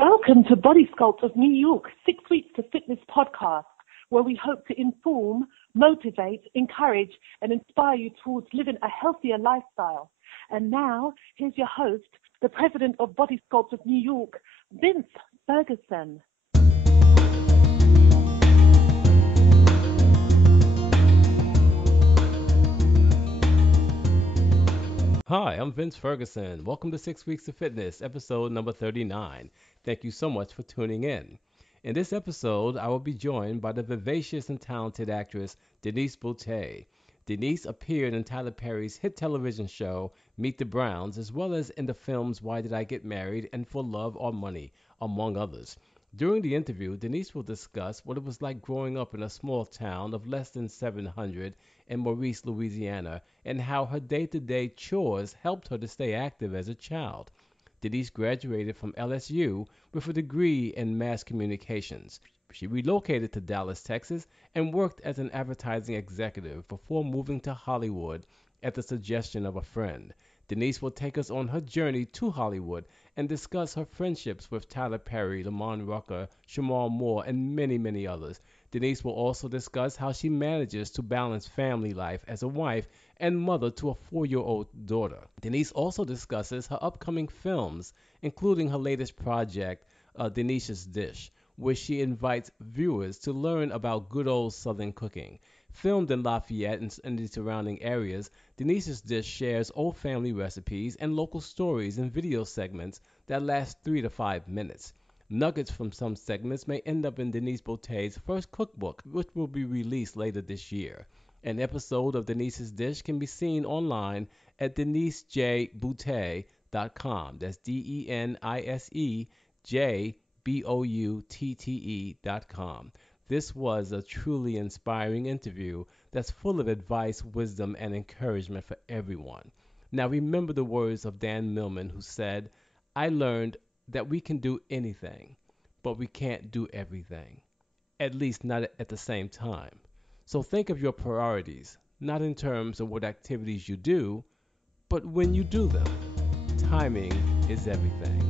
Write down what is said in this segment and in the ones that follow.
Welcome to Body Sculpt of New York, 6 Weeks to Fitness podcast, where we hope to inform, motivate, encourage, and inspire you towards living a healthier lifestyle. And now, here's your host, the president of Body Sculpt of New York, Vince Ferguson. Hi, I'm Vince Ferguson. Welcome to 6 Weeks to Fitness, episode number 39. Thank you so much for tuning in. In this episode, I will be joined by the vivacious and talented actress Denise Boutte. Denise appeared in Tyler Perry's hit television show Meet the Browns, as well as in the films Why Did I Get Married and For Love or Money, among others. During the interview, Denise will discuss what it was like growing up in a small town of less than 700 in Maurice, Louisiana, and how her day-to-day chores helped her to stay active as a child. Denise graduated from LSU with a degree in mass communications. She relocated to Dallas, Texas, and worked as an advertising executive before moving to Hollywood at the suggestion of a friend. Denise will take us on her journey to Hollywood and discuss her friendships with Tyler Perry, Lamont Rucker, Shamal Moore, and many, many others. Denise will also discuss how she manages to balance family life as a wife and mother to a 4-year-old daughter. Denise also discusses her upcoming films, including her latest project, Denise's Dish, where she invites viewers to learn about good old Southern cooking. Filmed in Lafayette and the surrounding areas, Denise's Dish shares old family recipes and local stories in video segments that last 3 to 5 minutes. Nuggets from some segments may end up in Denise Boutte's first cookbook, which will be released later this year. An episode of Denise's Dish can be seen online at denisejboutte.com. That's DENISEJBOUTTE.com. This was a truly inspiring interview that's full of advice, wisdom, and encouragement for everyone. Now remember the words of Dan Millman, who said, "I learned that we can do anything, but we can't do everything, at least not at the same time. So think of your priorities, not in terms of what activities you do, but when you do them. Timing is everything."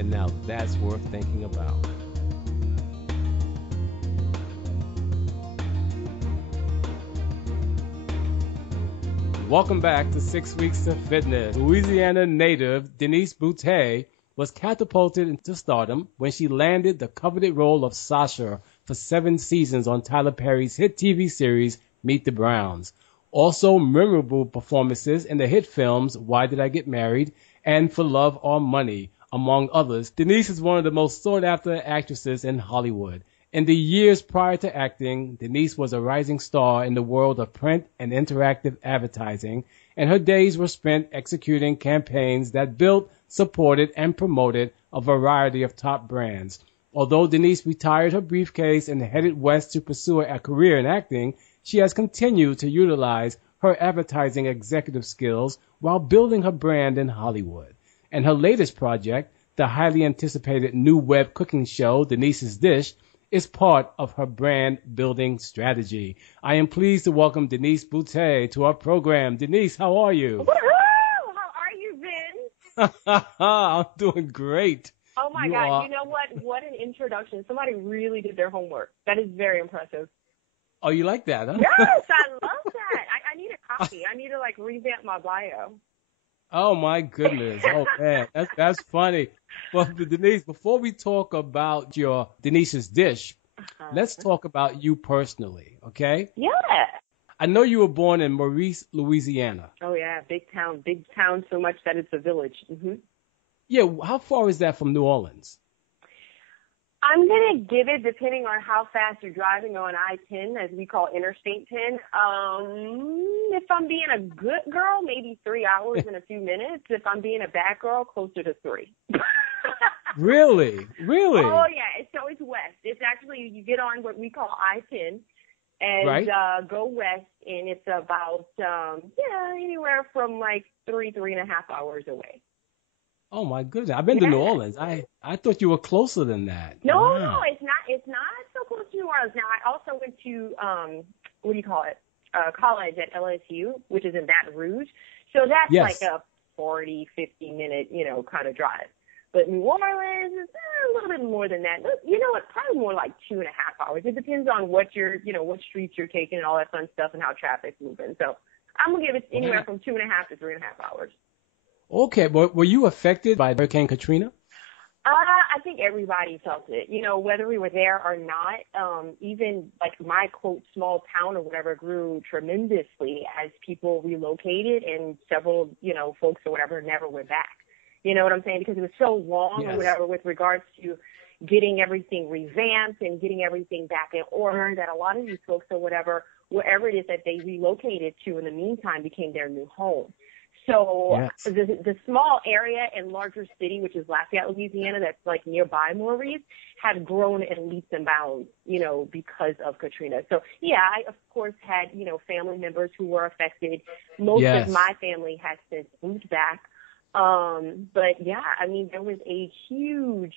And now that's worth thinking about. Welcome back to 6 Weeks to Fitness. Louisiana native Denise Boutte was catapulted into stardom when she landed the coveted role of Sasha for 7 seasons on Tyler Perry's hit TV series Meet the Browns. Also memorable performances in the hit films Why Did I Get Married and For Love or Money, among others. Denise is one of the most sought-after actresses in Hollywood. In the years prior to acting, Denise was a rising star in the world of print and interactive advertising, and her days were spent executing campaigns that built, supported, and promoted a variety of top brands. Although Denise retired her briefcase and headed west to pursue a career in acting, she has continued to utilize her advertising executive skills while building her brand in Hollywood. And her latest project, the highly anticipated new web cooking show, Denise's Dish, is part of her brand building strategy. I am pleased to welcome Denise Boutte to our program. Denise, how are you? Woohoo! How are you, Vince? I'm doing great. Oh my God! You know what? What an introduction! Somebody really did their homework. That is very impressive. Oh, you like that, huh? Yes, I love that. I need a copy. I need to revamp my bio. Oh my goodness. Oh man, that's funny. Well, Denise, before we talk about your Denise's Dish, let's talk about you personally, okay? Yeah. I know you were born in Maurice, Louisiana. Oh yeah, big town so much that it's a village. Mm-hmm. Yeah, how far is that from New Orleans? I'm going to give it, depending on how fast you're driving on I-10, as we call Interstate 10. If I'm being a good girl, maybe 3 hours and a few minutes. If I'm being a bad girl, closer to 3. Really? Really? Oh, yeah. So it's west. It's actually, you get on what we call I-10 and right. Go west, and it's about, anywhere from 3.5 hours away. Oh my goodness! I've been to New Orleans. I thought you were closer than that. No, wow. no, it's not. It's not so close to New Orleans. Now, I also went to college at LSU, which is in Baton Rouge. So that's yes. a 40, 50 minute, kind of drive. But New Orleans is a more than that. You know what? Probably more like 2.5 hours. It depends on what what streets you're taking and all that fun stuff and how traffic's moving. So I'm going to give it anywhere from 2.5 to 3.5 hours. Okay. Were you affected by Hurricane Katrina? I think everybody felt it, whether we were there or not. Even like my quote small town or whatever grew tremendously as people relocated and several, folks or whatever never went back. You know what I'm saying? Because it was so long or whatever with regards to getting everything revamped and getting everything back in order that a lot of these folks or whatever, wherever it is that they relocated to in the meantime became their new home. So the small area and larger city, which is Lafayette, Louisiana, that's like nearby Maurice, had grown in leaps and bounds, because of Katrina. So, yeah, I, of course, had, family members who were affected. Most of my family has since moved back. But, yeah, I mean, there was a huge,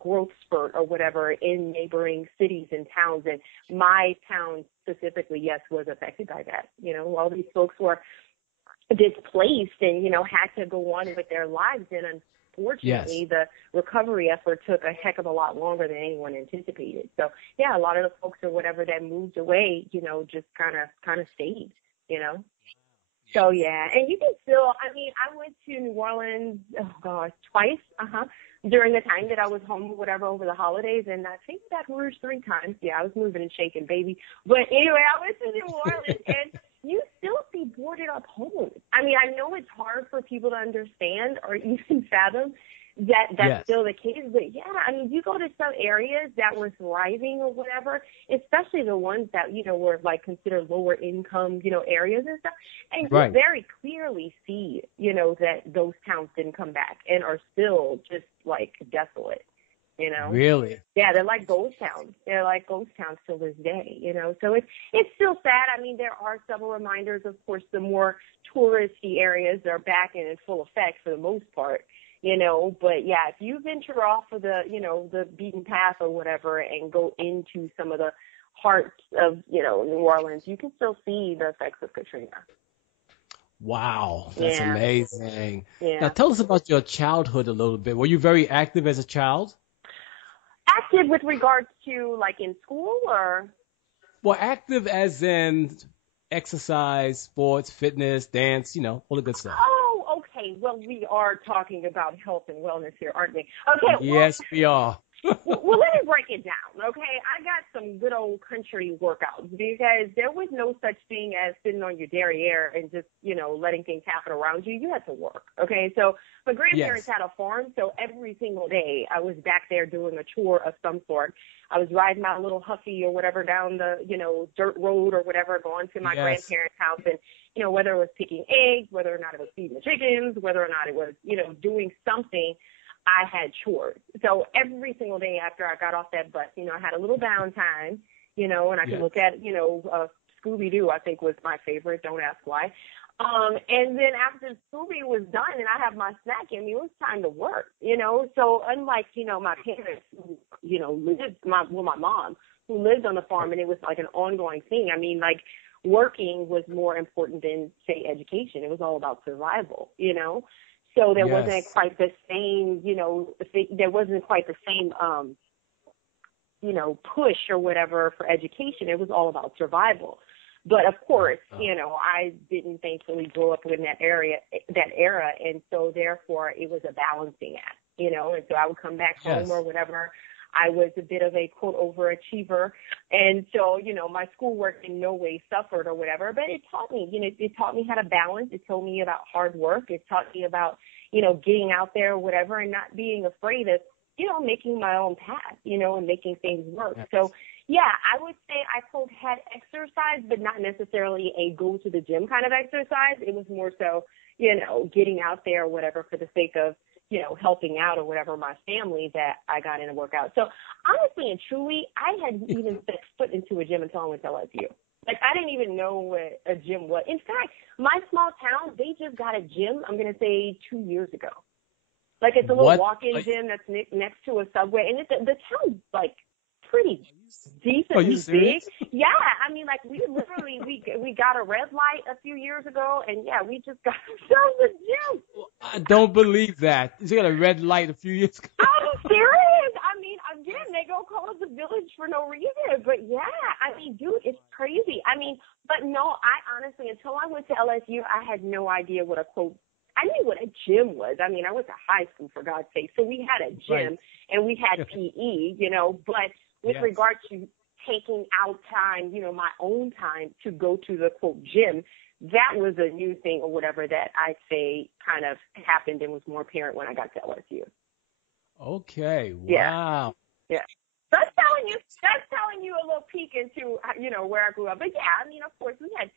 growth spurt or whatever in neighboring cities and towns. And my town specifically, yes, was affected by that. All these folks were displaced and, had to go on with their lives. And unfortunately, the recovery effort took a heck of a lot longer than anyone anticipated. So, yeah, a lot of the folks or whatever that moved away, just kind of stayed, So, yeah, and you can still, I mean, I went to New Orleans, twice, during the time that I was home or whatever over the holidays, and I think Baton Rouge 3 times. Yeah, I was moving and shaking, baby. But anyway, I went to New Orleans, and you still see boarded up homes. I mean, I know it's hard for people to understand or even fathom that that's still the case. But, yeah, I mean, you go to some areas that were thriving or whatever, especially the ones that, were, like, considered lower income, areas and stuff. And you very clearly see, that those towns didn't come back and are still just, like, desolate. Really? Yeah, they're like ghost towns. They're like ghost towns till this day, So it's still sad. I mean, there are several reminders. Of course, the more touristy areas are back and in full effect for the most part, But, yeah, if you venture off of the, the beaten path or whatever and go into some of the hearts of, New Orleans, you can still see the effects of Katrina. Wow, that's amazing. Yeah. Now, tell us about your childhood a little bit. Were you very active as a child? Active with regards to, like, in school or? Well, active as in exercise, sports, fitness, dance, all the good stuff. Oh, okay. Well, we are talking about health and wellness here, aren't we? Okay. Yes, we are. Well, let me break it down, okay? I got some good old country workouts because there was no such thing as sitting on your derriere and just, letting things happen around you. You had to work, okay? So my grandparents had a farm, so every single day I was back there doing a chore of some sort. I was riding my little Huffy or whatever down the, dirt road or whatever, going to my grandparents' house and, whether it was picking eggs, whether or not it was feeding the chickens, whether or not it was, doing something, I had chores. So every single day after I got off that bus, I had a little downtime, and I could look at, Scooby-Doo, I think was my favorite. Don't ask why. And then after Scooby was done and I have my snack in me, it was time to work, So unlike, my parents, lived, my mom who lived on the farm and it was like an ongoing thing. I mean, like working was more important than, say, education. It was all about survival, So there wasn't quite the same, there wasn't quite the same, push or whatever for education. It was all about survival. But of course, I didn't thankfully grow up in that era. And so therefore it was a balancing act, and so I would come back home or whatever. I was a bit of a quote overachiever. And so, my schoolwork in no way suffered or whatever, but it taught me, it taught me how to balance. It told me about hard work. It taught me about, getting out there or whatever and not being afraid of, making my own path, and making things work. So, yeah, I would say I quote had exercise, but not necessarily a go to the gym kind of exercise. It was more so, getting out there or whatever for the sake of, helping out or whatever my family that I got in a workout. So honestly and truly, I hadn't even set foot into a gym until I went to LSU. Like, I didn't even know what a gym was. In fact, my small town, they just got a gym, I'm going to say 2 years ago. Like, it's a little walk-in gym that's next to a Subway. And the town's, like, pretty decently big. Yeah, I mean, like, we literally, we got a red light a few years ago, and, yeah, we just got ourselves a gym. I don't believe that. You got a red light a few years ago. I'm serious. I mean, for no reason. But yeah, I mean, dude, it's crazy. I mean, but no, I honestly, until I went to LSU, I had no idea what a quote. I knew what a gym was. I mean, I went to high school, for God's sake. So we had a gym and we had PE, but with regard to taking out time, my own time to go to the quote gym, that was a new thing or whatever that I'd say kind of happened and was more apparent when I got to LSU. Okay. Wow. Yeah. That's telling you a little peek into, where I grew up. But yeah, I mean, of course, we had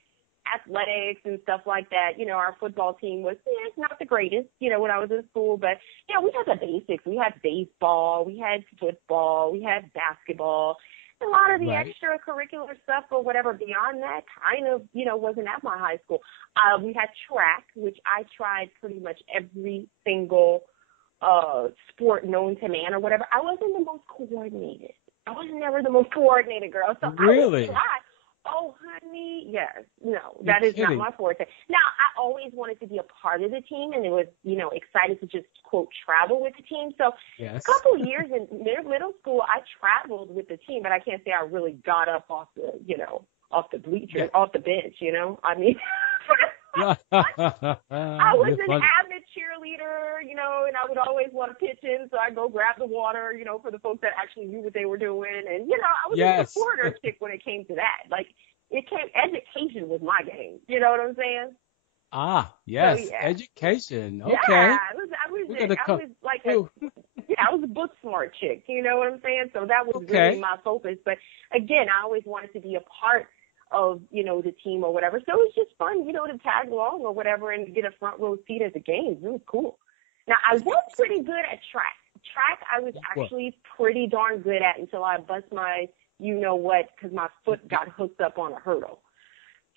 athletics and stuff like that. Our football team was not the greatest, when I was in school. But, we had the basics. We had baseball. We had football. We had basketball. A lot of the extracurricular stuff or whatever beyond that kind of, wasn't at my high school. We had track, which I tried pretty much every single sport known to man or whatever. I wasn't the most coordinated. I was never the most coordinated girl. So really? I would try. Oh, honey, yes. No, that is not my forte. Now, I always wanted to be a part of the team, and it was, excited to just, quote, travel with the team. So a couple of years in middle school, I traveled with the team, but I can't say I really got up off the, off the bleachers, off the bench, I mean, I was an avid cheerleader, and I would always want to pitch in, so I'd go grab the water, for the folks that actually knew what they were doing. And, I was a supporter chick when it came to that. Like, education was my game. You know what I'm saying? Ah, yes, so, education. Okay. Yeah, I was a book smart chick. You know what I'm saying? So that was really my focus. But again, I always wanted to be a part of, the team or whatever. So it was just fun, to tag along or whatever and get a front row seat at the games. It was cool. Now, I was pretty good at track. Track, I was actually pretty darn good at until I bust my you-know-what because my foot got hooked up on a hurdle.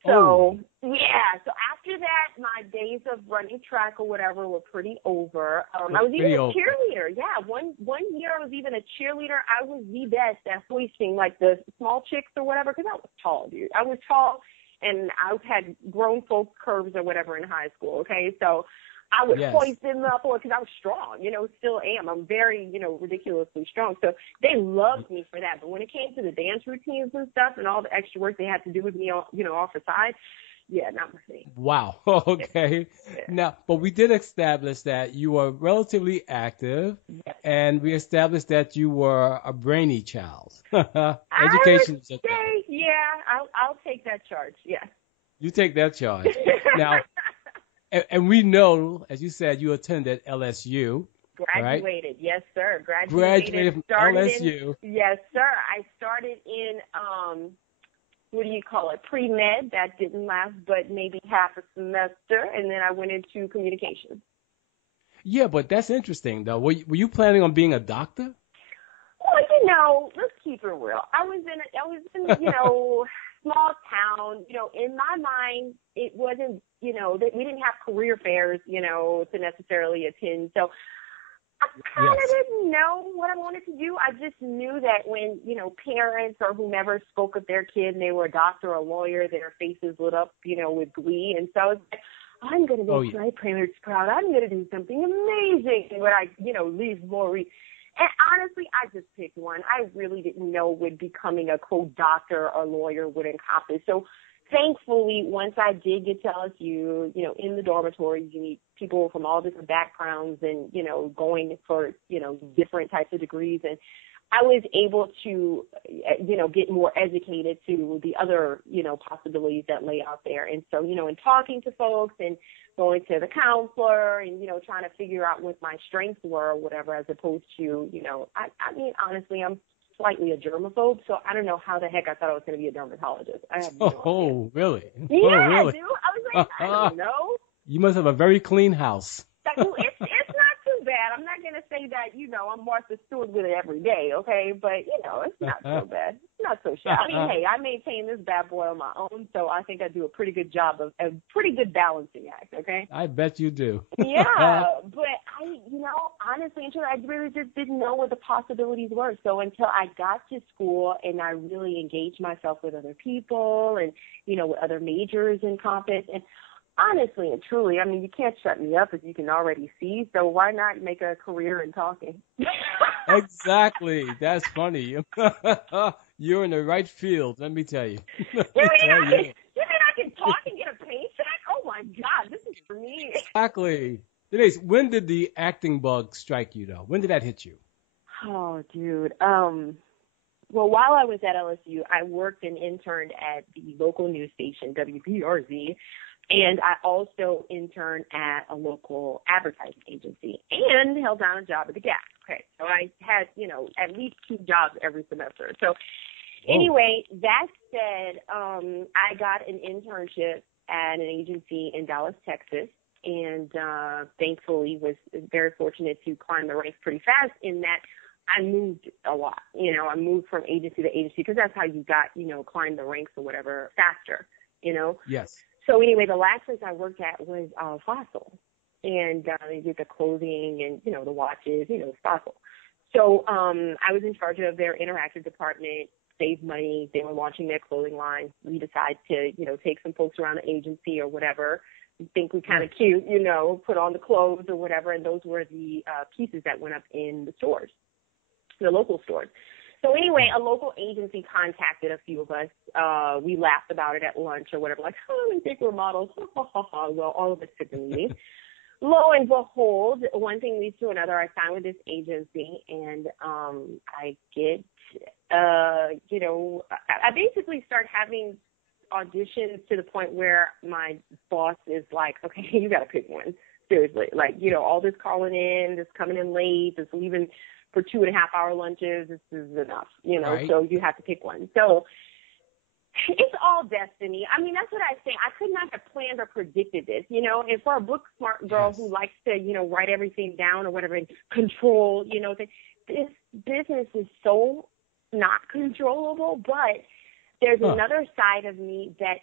So, so after that, my days of running track or whatever were pretty over. I was even a cheerleader. Yeah, one year I was even a cheerleader. I was the best at hoisting, like the small chicks or whatever, because I was tall, dude. I was tall, and I had grown folks curves or whatever in high school, okay? So I would hoist them up because I was strong, still am. I'm very, ridiculously strong. So they loved me for that. But when it came to the dance routines and stuff and all the extra work they had to do with me, off the side, not my thing. Wow. Okay. Yeah. Now, but we did establish that you were relatively active, and we established that you were a brainy child. Education. I would say, I'll take that charge. Yeah. You take that charge. Now. And we know, as you said, you attended LSU. Graduated, right? Yes, sir. Graduated from LSU. Yes, sir. I started in, pre-med. That didn't last but maybe half a semester, and then I went into communications. Yeah, but that's interesting, though. Were you planning on being a doctor? Well, let's keep it real. I was in small town, in my mind, it wasn't, that we didn't have career fairs, to necessarily attend. So I kind of didn't know what I wanted to do. I just knew that when, parents or whomever spoke of their kid and they were a doctor or a lawyer, their faces lit up, with glee. And so I was like, I'm going to make my parents proud. I'm going to do something amazing when I, leave more. And honestly, I just picked one. I really didn't know what becoming a quote doctor or lawyer would encompass. So thankfully, once I did get to LSU, in the dormitories, you meet people from all different backgrounds and, going for, different types of degrees. And I was able to, get more educated to the other, possibilities that lay out there. And so, in talking to folks and going to the counselor and, trying to figure out what my strengths were or whatever, as opposed to, I mean, honestly, I'm slightly a germaphobe, so I don't know how the heck I thought I was going to be a dermatologist. I have no idea. Really? Yeah, really? Dude. I was like, I don't know. You must have a very clean house. It's not too bad. I'm not going to say that, I'm Martha Stewart with it every day, okay? But, it's not so bad. It's not so shabby. I mean, hey, I maintain this bad boy on my own, so I think I do a pretty good job of a pretty good balancing act, okay? I bet you do. Yeah, but honestly, I really just didn't know what the possibilities were. So until I got to school and I really engaged myself with other people and, with other majors in Compass, and Honestly and truly, I mean, you can't shut me up as you can already see, so why not make a career in talking? Exactly. That's funny. You're in the right field, let me tell you. Let me tell You you. mean I can talk and get a paycheck? Oh my God, this is for me. Exactly. Denise, when did the acting bug strike you, though? When did that hit you? Oh, dude. Well, while I was at LSU, I worked and interned at the local news station, WPRZ, and I also interned at a local advertising agency and held down a job at the Gap. Okay, so I had, at least 2 jobs every semester. So anyway, that said, I got an internship at an agency in Dallas, Texas, and thankfully was very fortunate to climb the ranks pretty fast in that I moved a lot. I moved from agency to agency because that's how you got, climb the ranks or whatever faster, Yes. So anyway, the last place I worked at was Fossil. And they did the clothing and, the watches, Fossil. So I was in charge of their interactive department, save money. They were launching their clothing line. We decided to, take some folks around the agency or whatever. We think we kind of cute, put on the clothes or whatever. And those were the pieces that went up in the stores, the local stores. So anyway, a local agency contacted a few of us. We laughed about it at lunch or whatever, like, oh, we think we're models. Well, all of us took the meeting. Lo and behold, one thing leads to another. I signed with this agency, and I get, I basically start having auditions to the point where my boss is like, okay, you got to pick one. Seriously. Like, all this calling in, this coming in late, this leaving for 2.5-hour lunches, this is enough, Right. So you have to pick one. So it's all destiny. I mean, that's what I say. I could not have planned or predicted this, and for a book smart girl who likes to, write everything down or whatever and control, this business is so not controllable, but there's another side of me that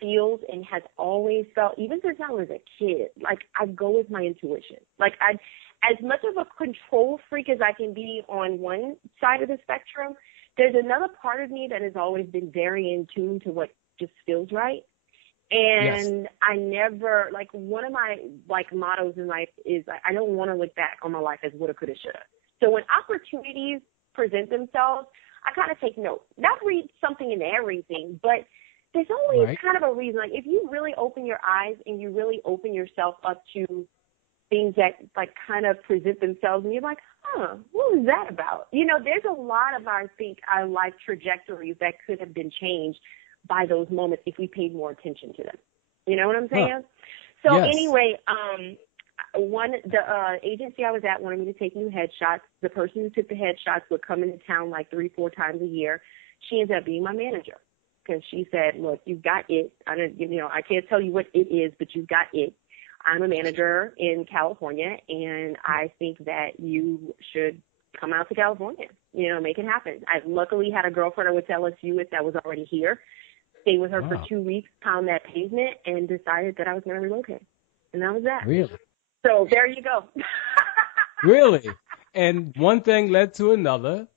feels and has always felt, even since I was a kid, like I go with my intuition. Like as much of a control freak as I can be on one side of the spectrum, there's another part of me that has always been very in tune to what just feels right. And I never, like, one of my, mottos in life is I don't want to look back on my life as woulda, coulda, shoulda. So when opportunities present themselves, I kind of take note. Not read something in everything, but there's always kind of a reason. Like, if you really open your eyes and you really open yourself up to things that, kind of present themselves, and you're like, what was that about? There's a lot of, I think, our life trajectories that could have been changed by those moments if we paid more attention to them. You know what I'm saying? So anyway, the agency I was at wanted me to take new headshots. The person who took the headshots would come into town 3-4 times a year. She ended up being my manager because she said, look, you've got it. I can't tell you what it is, but you've got it. I'm a manager in California, and I think that you should come out to California, make it happen. I luckily had a girlfriend I went to LSU with that was already here, stayed with her for 2 weeks, pound that pavement, and decided that I was going to relocate. And that was that. Really? So there you go. Really? And one thing led to another.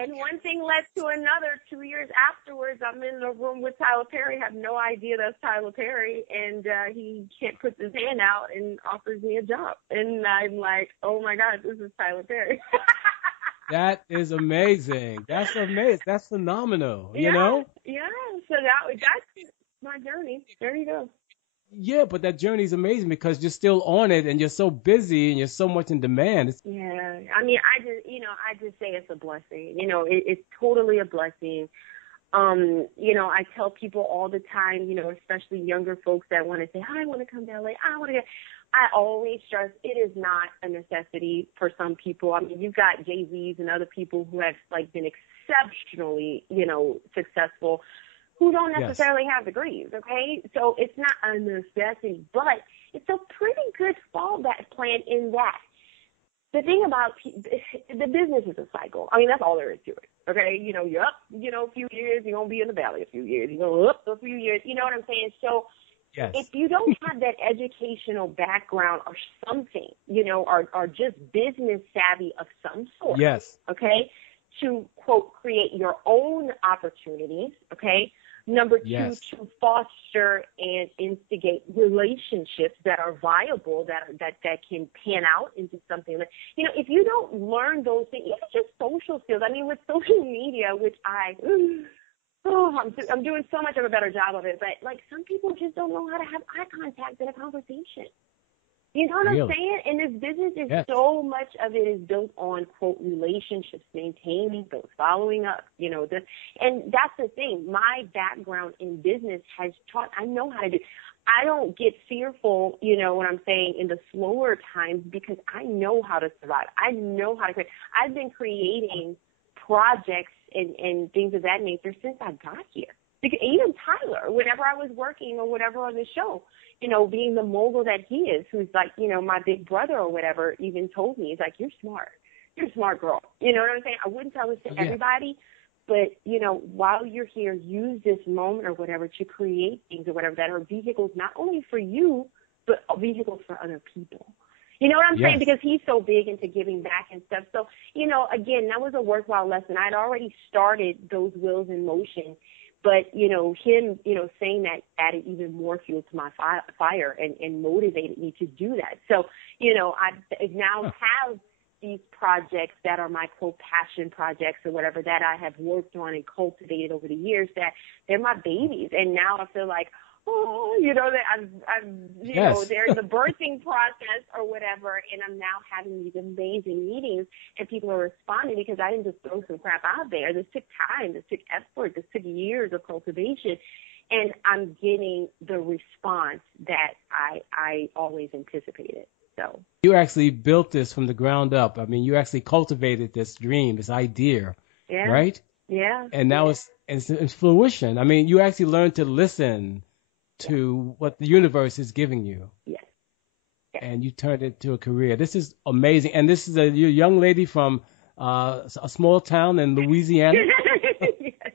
And one thing led to another. 2 years afterwards, I'm in a room with Tyler Perry, have no idea that's Tyler Perry, and he can't put his hand out and offers me a job. And I'm like, oh, my God, this is Tyler Perry. That is amazing. That's amazing. That's phenomenal, you know? Yeah, so that's my journey. There you go. Yeah, but that journey is amazing because you're still on it and you're so busy and you're so much in demand. Yeah, I mean, I just say it's a blessing. It's totally a blessing. I tell people all the time, especially younger folks that want to say, I want to come to LA. I always stress it is not a necessity for some people. I mean, you've got Jay-Z's and other people who have been exceptionally, successful, who don't necessarily have degrees, okay? So it's not a necessity, but it's a pretty good fallback plan in that. The thing about the business is a cycle. I mean, that's all there is to it, okay? You're up, a few years, you're going to be in the valley a few years, you're going up a few years, you know what I'm saying? So if you don't have that educational background or something, or just business savvy of some sort, okay, to, quote, create your own opportunities, okay, Number two, Yes. to foster and instigate relationships that are viable, that can pan out into something. That, if you don't learn those things, even just social skills. I mean, with social media, which I'm doing so much of a better job of it, but like some people just don't know how to have eye contact in a conversation. You know what Really? I'm saying? And this business is Yes. so much of it is built on, quote, relationships, maintaining those, following up, and that's the thing. My background in business has taught, I know how to do. I don't get fearful, what I'm saying, in the slower times because I know how to survive. I know how to create. I've been creating projects and things of that nature since I got here. Because even Tyler, whenever I was working or whatever on the show, being the mogul that he is, who's like, my big brother or whatever, even told me, he's like, you're smart. You're a smart girl. You know what I'm saying? I wouldn't tell this to everybody, but, while you're here, use this moment or whatever to create things or whatever that are vehicles not only for you, but vehicles for other people. You know what I'm saying? Because he's so big into giving back and stuff. So, again, that was a worthwhile lesson. I'd already started those wheels in motion. But, him, saying that added even more fuel to my fire and motivated me to do that. So, I now have these projects that are my, quote, passion projects or whatever that I have worked on and cultivated over the years, that they're my babies. And now I feel like, that I'm they're in the birthing process or whatever, and I'm now having these amazing meetings, and people are responding because I didn't just throw some crap out there. This took time, this took effort, this took years of cultivation, and I'm getting the response that I always anticipated. So you actually built this from the ground up. I mean, you actually cultivated this dream, this idea, right? Yeah. And now it's fruition. I mean, you actually learned to listen to what the universe is giving you. Yes. And you turned it into a career. This is amazing. And this is a young lady from a small town in Louisiana.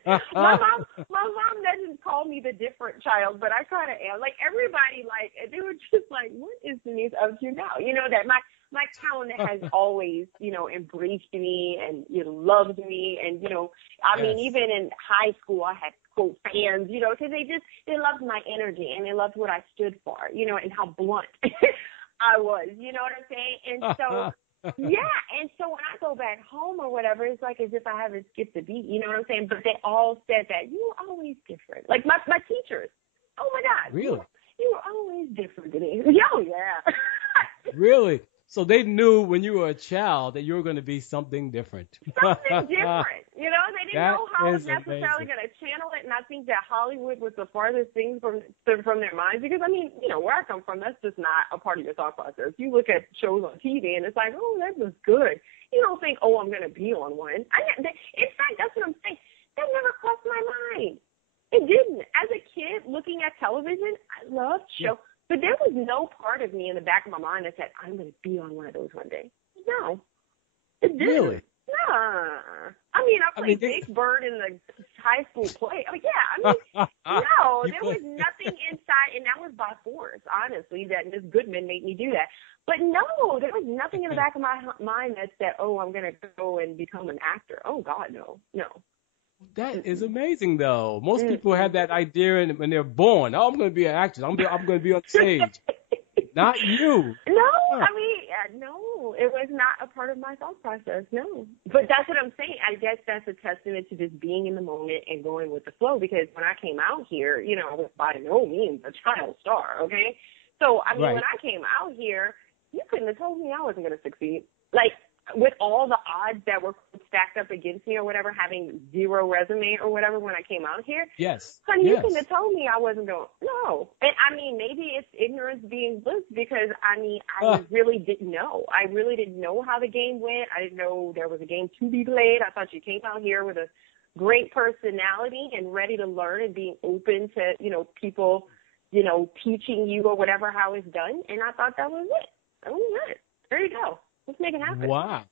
My mom doesn't call me the different child, but I kind of am. Like everybody, they were just like, "What is Denise up to now?" That my town has always, embraced me and loved me, and I mean, even in high school, I had quote fans, because they loved my energy and they loved what I stood for, and how blunt I was. You know what I'm saying? And so. Yeah, and so when I go back home or whatever, it's like as if I haven't skipped a beat, you know what I'm saying? But they all said that you were always different. Like my teachers. Oh my God. Really? You were always different, Denise. Oh yeah. Really? So they knew when you were a child that you were going to be something different. Something different. They didn't know how I was necessarily amazing. going to channel it, and I think that Hollywood was the farthest thing from their minds because, I mean, where I come from, that's just not a part of your thought process. You look at shows on TV, and it's like, oh, that was good. You don't think, oh, I'm going to be on one. In fact, that's what I'm saying. That never crossed my mind. It didn't. As a kid, looking at television, I loved shows. But there was no part of me in the back of my mind that said, I'm going to be on one of those one day. No. It didn't. Really? Nah. I mean, I played Big Bird in the high school play. Oh, yeah. I mean, no, there was nothing inside, and that was by force, honestly, that Miss Goodman made me do that. But no, there was nothing in the back of my mind that said, oh, I'm going to go and become an actor. Oh, God, no. No. That is amazing, though. Most people have that idea when they're born. Oh, I'm going to be an actress. I'm going to be on stage. Not you. No, I mean, no, it was not a part of my thought process, no. But that's what I'm saying. I guess that's a testament to just being in the moment and going with the flow, because when I came out here, I was by no means a child star, okay? So, I mean, when I came out here, you couldn't have told me I wasn't going to succeed. Like, with all the odds that were stacked up against me or whatever, having zero resume or whatever when I came out here. Yes. Honey, you couldn't have told me I wasn't going. No. And I mean, maybe it's ignorance being bliss, because I mean, I really didn't know. I really didn't know how the game went. I didn't know there was a game to be played. I thought you came out here with a great personality and ready to learn and being open to, people, teaching you or whatever how it's done. And I thought that was it. That was it. There you go. Let's make it happen. Wow.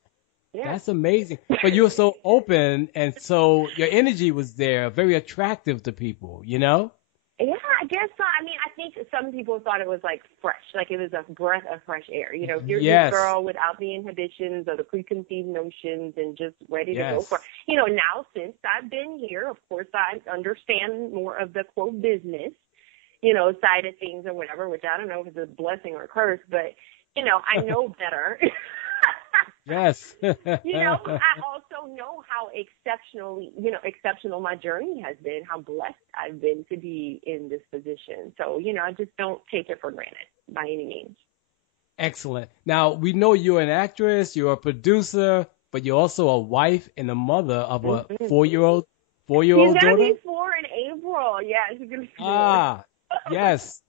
Yeah. That's amazing. But you were so open, and so your energy was there, very attractive to people, Yeah, I guess so. I mean, I think some people thought it was like fresh, like it was a breath of fresh air. You know, here's this Yes. girl without the inhibitions or the preconceived notions and just ready to go Yes. for it. You know, now since I've been here, of course, I understand more of the quote business, you know, side of things or whatever, which I don't know if it's a blessing or a curse, but, you know, I know better. Yes. You know, I also know how exceptional my journey has been, how blessed I've been to be in this position. So, you know, I just don't take it for granted by any means. Excellent. Now, we know you're an actress, you're a producer, but you're also a wife and a mother of a Mm-hmm. four-year-old She's going to daughter? be 4 in April. Yeah, she's going to be 4. Ah, yes.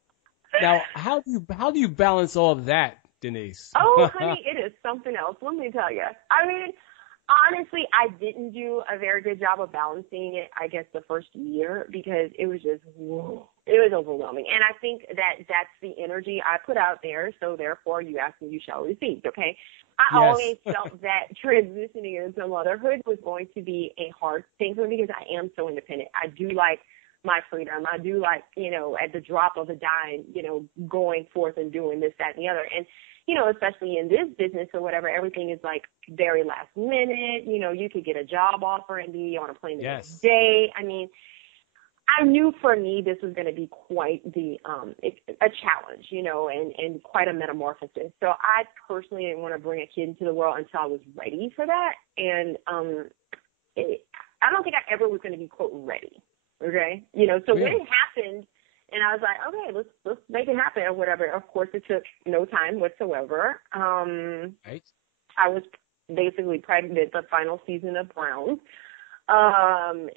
Now, how do you balance all of that, Denise? Oh, honey, it is something else. Let me tell you. I mean, honestly, I didn't do a very good job of balancing it, I guess, the first year because it was just, whoa, it was overwhelming. And I think that that's the energy I put out there. So therefore, you ask and you shall receive. Okay. I Yes. always felt that transitioning into motherhood was going to be a hard thing for me because I am so independent. I do like my freedom. I do like, you know, at the drop of a dime, you know, going forth and doing this, that, and the other. And, you know, especially in this business or whatever, everything is like very last minute. You know, you could get a job offer and be on a plane the next day. I mean, I knew for me this was going to be quite a challenge, you know, and quite a metamorphosis. So I personally didn't want to bring a kid into the world until I was ready for that. And I don't think I ever was going to be, quote, ready. Okay. You know, so when it happened and I was like, okay, let's make it happen or whatever. Of course, it took no time whatsoever. Right. I was basically pregnant the final season of Brown. And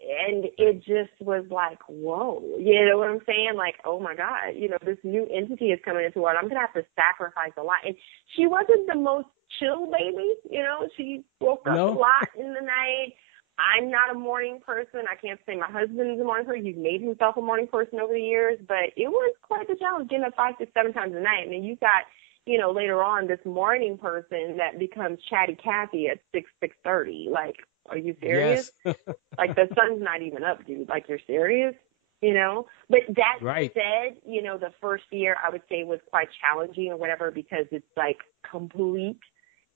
it just was like, whoa, you know what I'm saying? Like, oh my God, you know, this new entity is coming into the world. I'm going to have to sacrifice a lot. And she wasn't the most chill baby, you know, she woke up a lot in the night. I'm not a morning person. I can't say my husband's a morning person. He's made himself a morning person over the years, but it was quite a challenge getting up 5 to 7 times a night. I mean, you got, you know, later on this morning person that becomes chatty Cathy at 6:30. Like, are you serious? Yes. Like, the sun's not even up, dude. Like, you're serious? You know? But that Right. said, you know, the first year I would say was quite challenging or whatever because it's like complete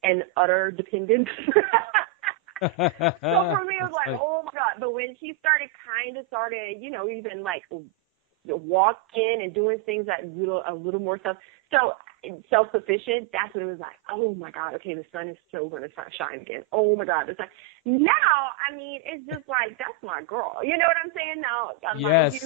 and utter dependence. So for me, it was like, oh my God. But when she started, you know, even like walking and doing things that a little more self-sufficient, that's when it was like, oh my God, okay, the sun is so going to shine again. Oh my God, the sun. Now, I mean, it's just like, that's my girl. You know what I'm saying? Now, Yes.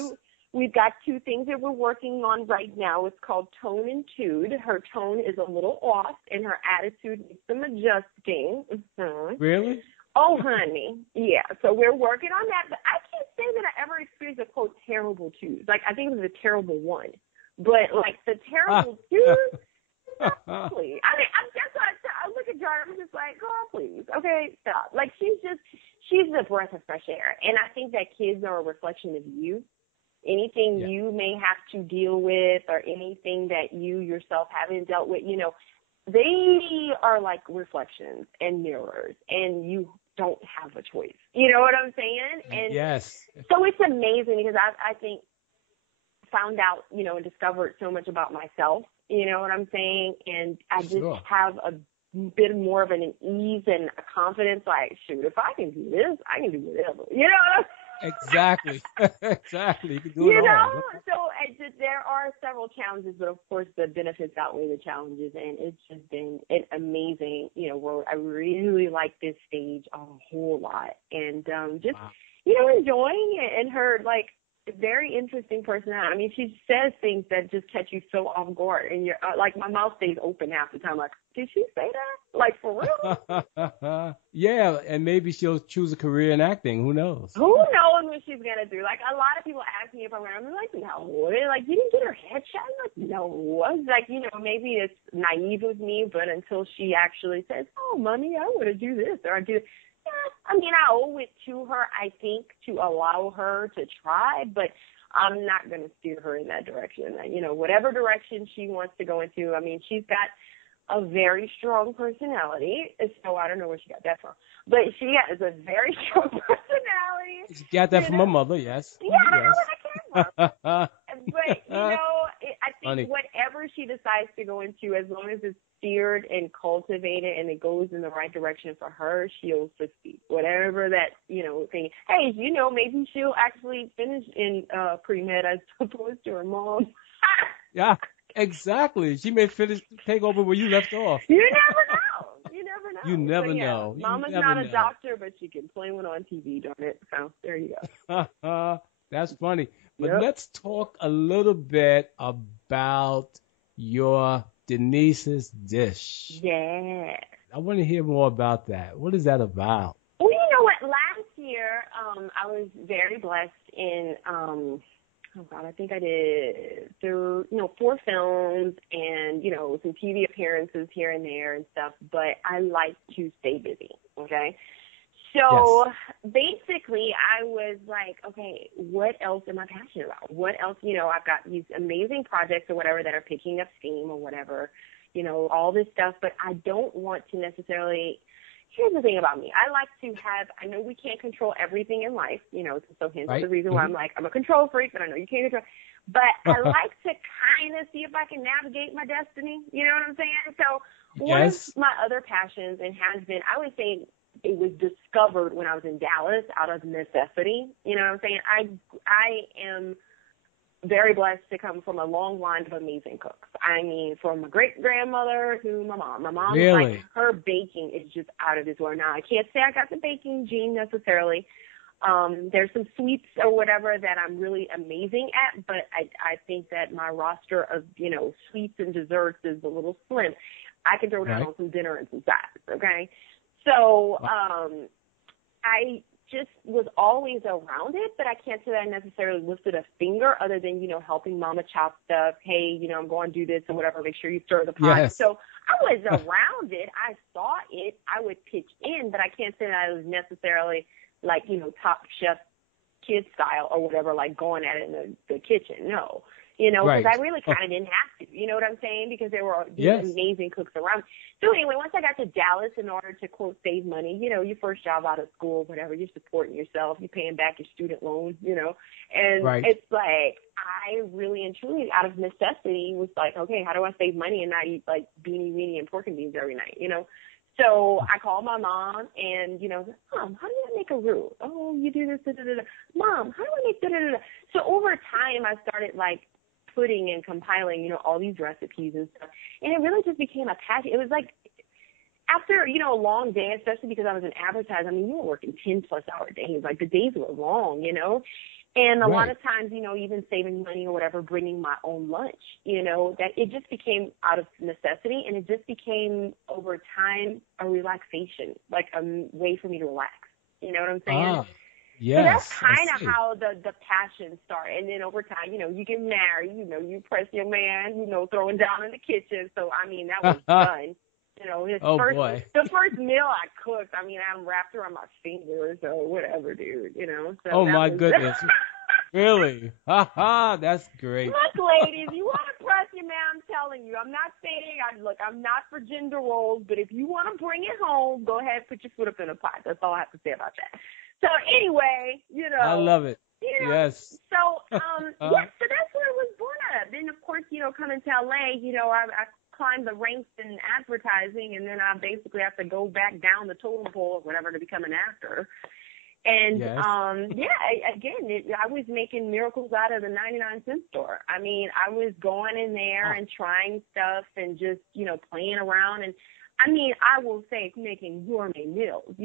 we've got 2 things that we're working on right now. It's called tone and tude. Her tone is a little off, and her attitude needs some adjusting. Mm-hmm. Really? Oh, honey. Yeah. So we're working on that. But I can't say that I ever experienced a, quote, terrible tude. Like, I think it was a terrible one. But, like, the terrible tude, please. I mean, that's why I look at Jordan, I'm just like, girl, please. Okay, stop. Like, she's a breath of fresh air. And I think that kids are a reflection of you. Anything you may have to deal with or anything that you yourself haven't dealt with, you know, they are like reflections and mirrors, and you don't have a choice. You know what I'm saying? And yes. So it's amazing because I think found out, you know, and discovered so much about myself. You know what I'm saying? And I just have a bit more of an ease and a confidence. Like, shoot, if I can do this, I can do whatever. You know? Exactly. Exactly. You can do it all. So there are several challenges, but of course the benefits outweigh the challenges, and it's just been an amazing, you know, road. I really like this stage a whole lot, and just, you know, enjoying it. And her, like, very interesting personality. I mean, she says things that just catch you so off guard, and you're like, my mouth stays open half the time. Like, did she say that? Like, for real? Yeah, and maybe she'll choose a career in acting. Who knows? Who knows what she's gonna do? Like, a lot of people ask me if I'm like, no, like, you didn't get her head shot? I'm like, no. I was like, you know, maybe it's naive with me, but until she actually says, oh, mommy, I want to do this or I do. I mean, I owe it to her, I think, to allow her to try, but I'm not going to steer her in that direction. You know, whatever direction she wants to go into. I mean, she's got a very strong personality, so I don't know where she got that from. But she has a very strong personality. She got that from her mother, yes. Yeah, I know where that came from. But, I think Funny. whatever she decides to go into, as long as it's steered and cultivated and it goes in the right direction for her, she'll succeed. Whatever that, thing. Hey, maybe she'll actually finish in pre-med as opposed to her mom. Yeah, exactly. She may take over where you left off. You never know. You never know. You never know. Mama's not a doctor, but she can play one on TV, darn it. So there you go. That's funny. But Yep. let's talk a little bit about your Denise's dish. Yeah. I want to hear more about that. What is that about? Well, you know what? Last year, I was very blessed in, I think I did 4 films and, some TV appearances here and there and stuff, but I like to stay busy, okay? So basically I was like, okay, what else am I passionate about? What else, I've got these amazing projects or whatever that are picking up steam or whatever, all this stuff, but I don't want to necessarily. Here's the thing about me. I like to I know we can't control everything in life, so hence the reason why I'm a control freak, but I know you can't control. But I like to kind of see if I can navigate my destiny. You know what I'm saying? So one of my other passions, and has been, I would say it was discovered when I was in Dallas out of necessity. You know what I'm saying? I am very blessed to come from a long line of amazing cooks. I mean, from my great-grandmother to my mom. My mom, really? Her baking is just out of this world. Now, I can't say I got the baking gene necessarily. There's some sweets or whatever that I'm really amazing at, but I think that my roster of, sweets and desserts is a little slim. I can throw down on some dinner and some sides, okay? So I just was always around it, but I can't say that I necessarily lifted a finger other than, helping mama chop stuff. Hey, I'm going to do this or whatever. Make sure you stir the pot. Yes. So I was around it. I saw it. I would pitch in, but I can't say that I was necessarily like, Top Chef kid style or whatever, like going at it in the kitchen. No. Because I really kind of didn't have to, you know what I'm saying? Because there were these amazing cooks around. So anyway, once I got to Dallas, in order to, quote, save money, your first job out of school, whatever, you're supporting yourself, you're paying back your student loans, and it's like I really and truly, out of necessity, was like, okay, how do I save money and not eat like beanie weenie and pork and beans every night, So I called my mom and, Mom, how do I make a roux? Oh, you do this, da, da, da, da. Mom, how do I make da, da, da, da? So over time, I started like putting and compiling, all these recipes and stuff. And it really just became a passion. It was like after, a long day, especially because I was an advertiser, you were working 10-plus hour days. Like the days were long, And a lot of times, even saving money or whatever, bringing my own lunch, that it just became out of necessity. And it just became, over time, a relaxation, like a way for me to relax. You know what I'm saying? Yes. So that's kind of how the passion started. And then over time, you get married, you press your man, throwing down in the kitchen. So, that was fun. The first meal I cooked, I'm wrapped around my fingers or whatever, dude, So my goodness. Really? That's great. Look, ladies, you want to press your man, I'm telling you. I'm not saying, I'm not for gender roles, but if you want to bring it home, go ahead, put your foot up in the pot. That's all I have to say about that. So anyway, I love it. Yes. So, so that's where it was born out of. Then, of course, coming to LA, I climbed the ranks in advertising, and then I basically have to go back down the totem pole or whatever to become an actor. And, I was making miracles out of the 99-cent store. I was going in there and trying stuff and just, playing around. And, I will say making gourmet meals,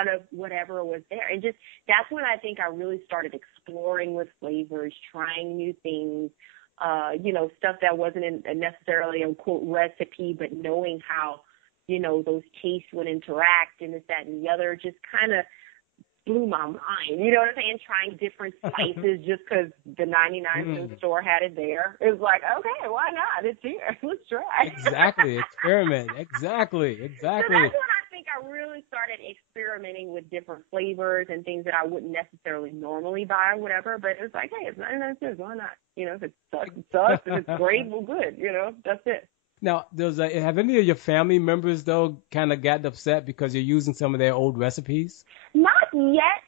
out of whatever was there. And just that's when I think I really started exploring with flavors, trying new things, stuff that wasn't necessarily a, quote, recipe, but knowing how, those tastes would interact and this, that, and the other just kind of blew my mind. You know what I'm saying? Trying different spices just because the 99-cent store had it there. It was like, okay, why not? It's here. Let's try. Exactly. Experiment. Exactly. So that's when I think I really started experimenting with different flavors and things that I wouldn't necessarily normally buy or whatever. But it was like, hey, it's 99 cents. Why not? If it sucks, it sucks. If it's great, well, good. That's it. Now, have any of your family members, though, kind of gotten upset because you're using some of their old recipes? Not yet.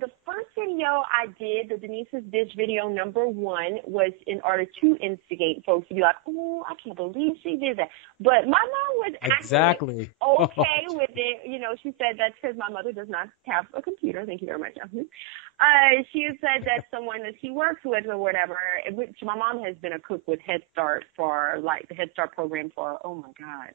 The first video I did, the Denise's Dish video #1, was in order to instigate folks to be like, oh, I can't believe she did that. But my mom was actually okay with it. You know, she said that's because my mother does not have a computer. Thank you very much. She had said that someone that she works with or whatever, which my mom has been a cook with Head Start for, like, the Head Start program for, oh, my God.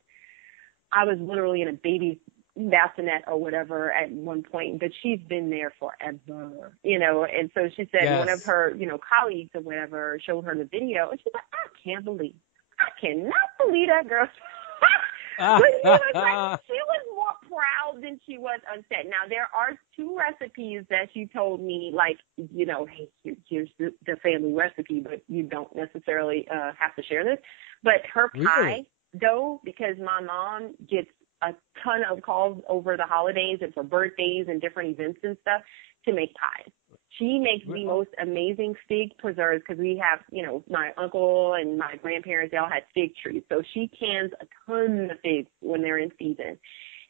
I was literally in a baby bassinet or whatever at one point, but she's been there forever, you know. And so she said one of her, you know, colleagues or whatever showed her the video, and she's like, I cannot believe that girl. But she was more proud than she was upset. Now, there are 2 recipes that she told me, like, you know, hey, here's the family recipe, but you don't necessarily have to share this. But her pie dough, because my mom gets a ton of calls over the holidays and for birthdays and different events and stuff to make pies. She makes the most amazing fig preserves because we have, you know, my uncle and my grandparents, they all had fig trees. So she cans a ton of figs when they're in season.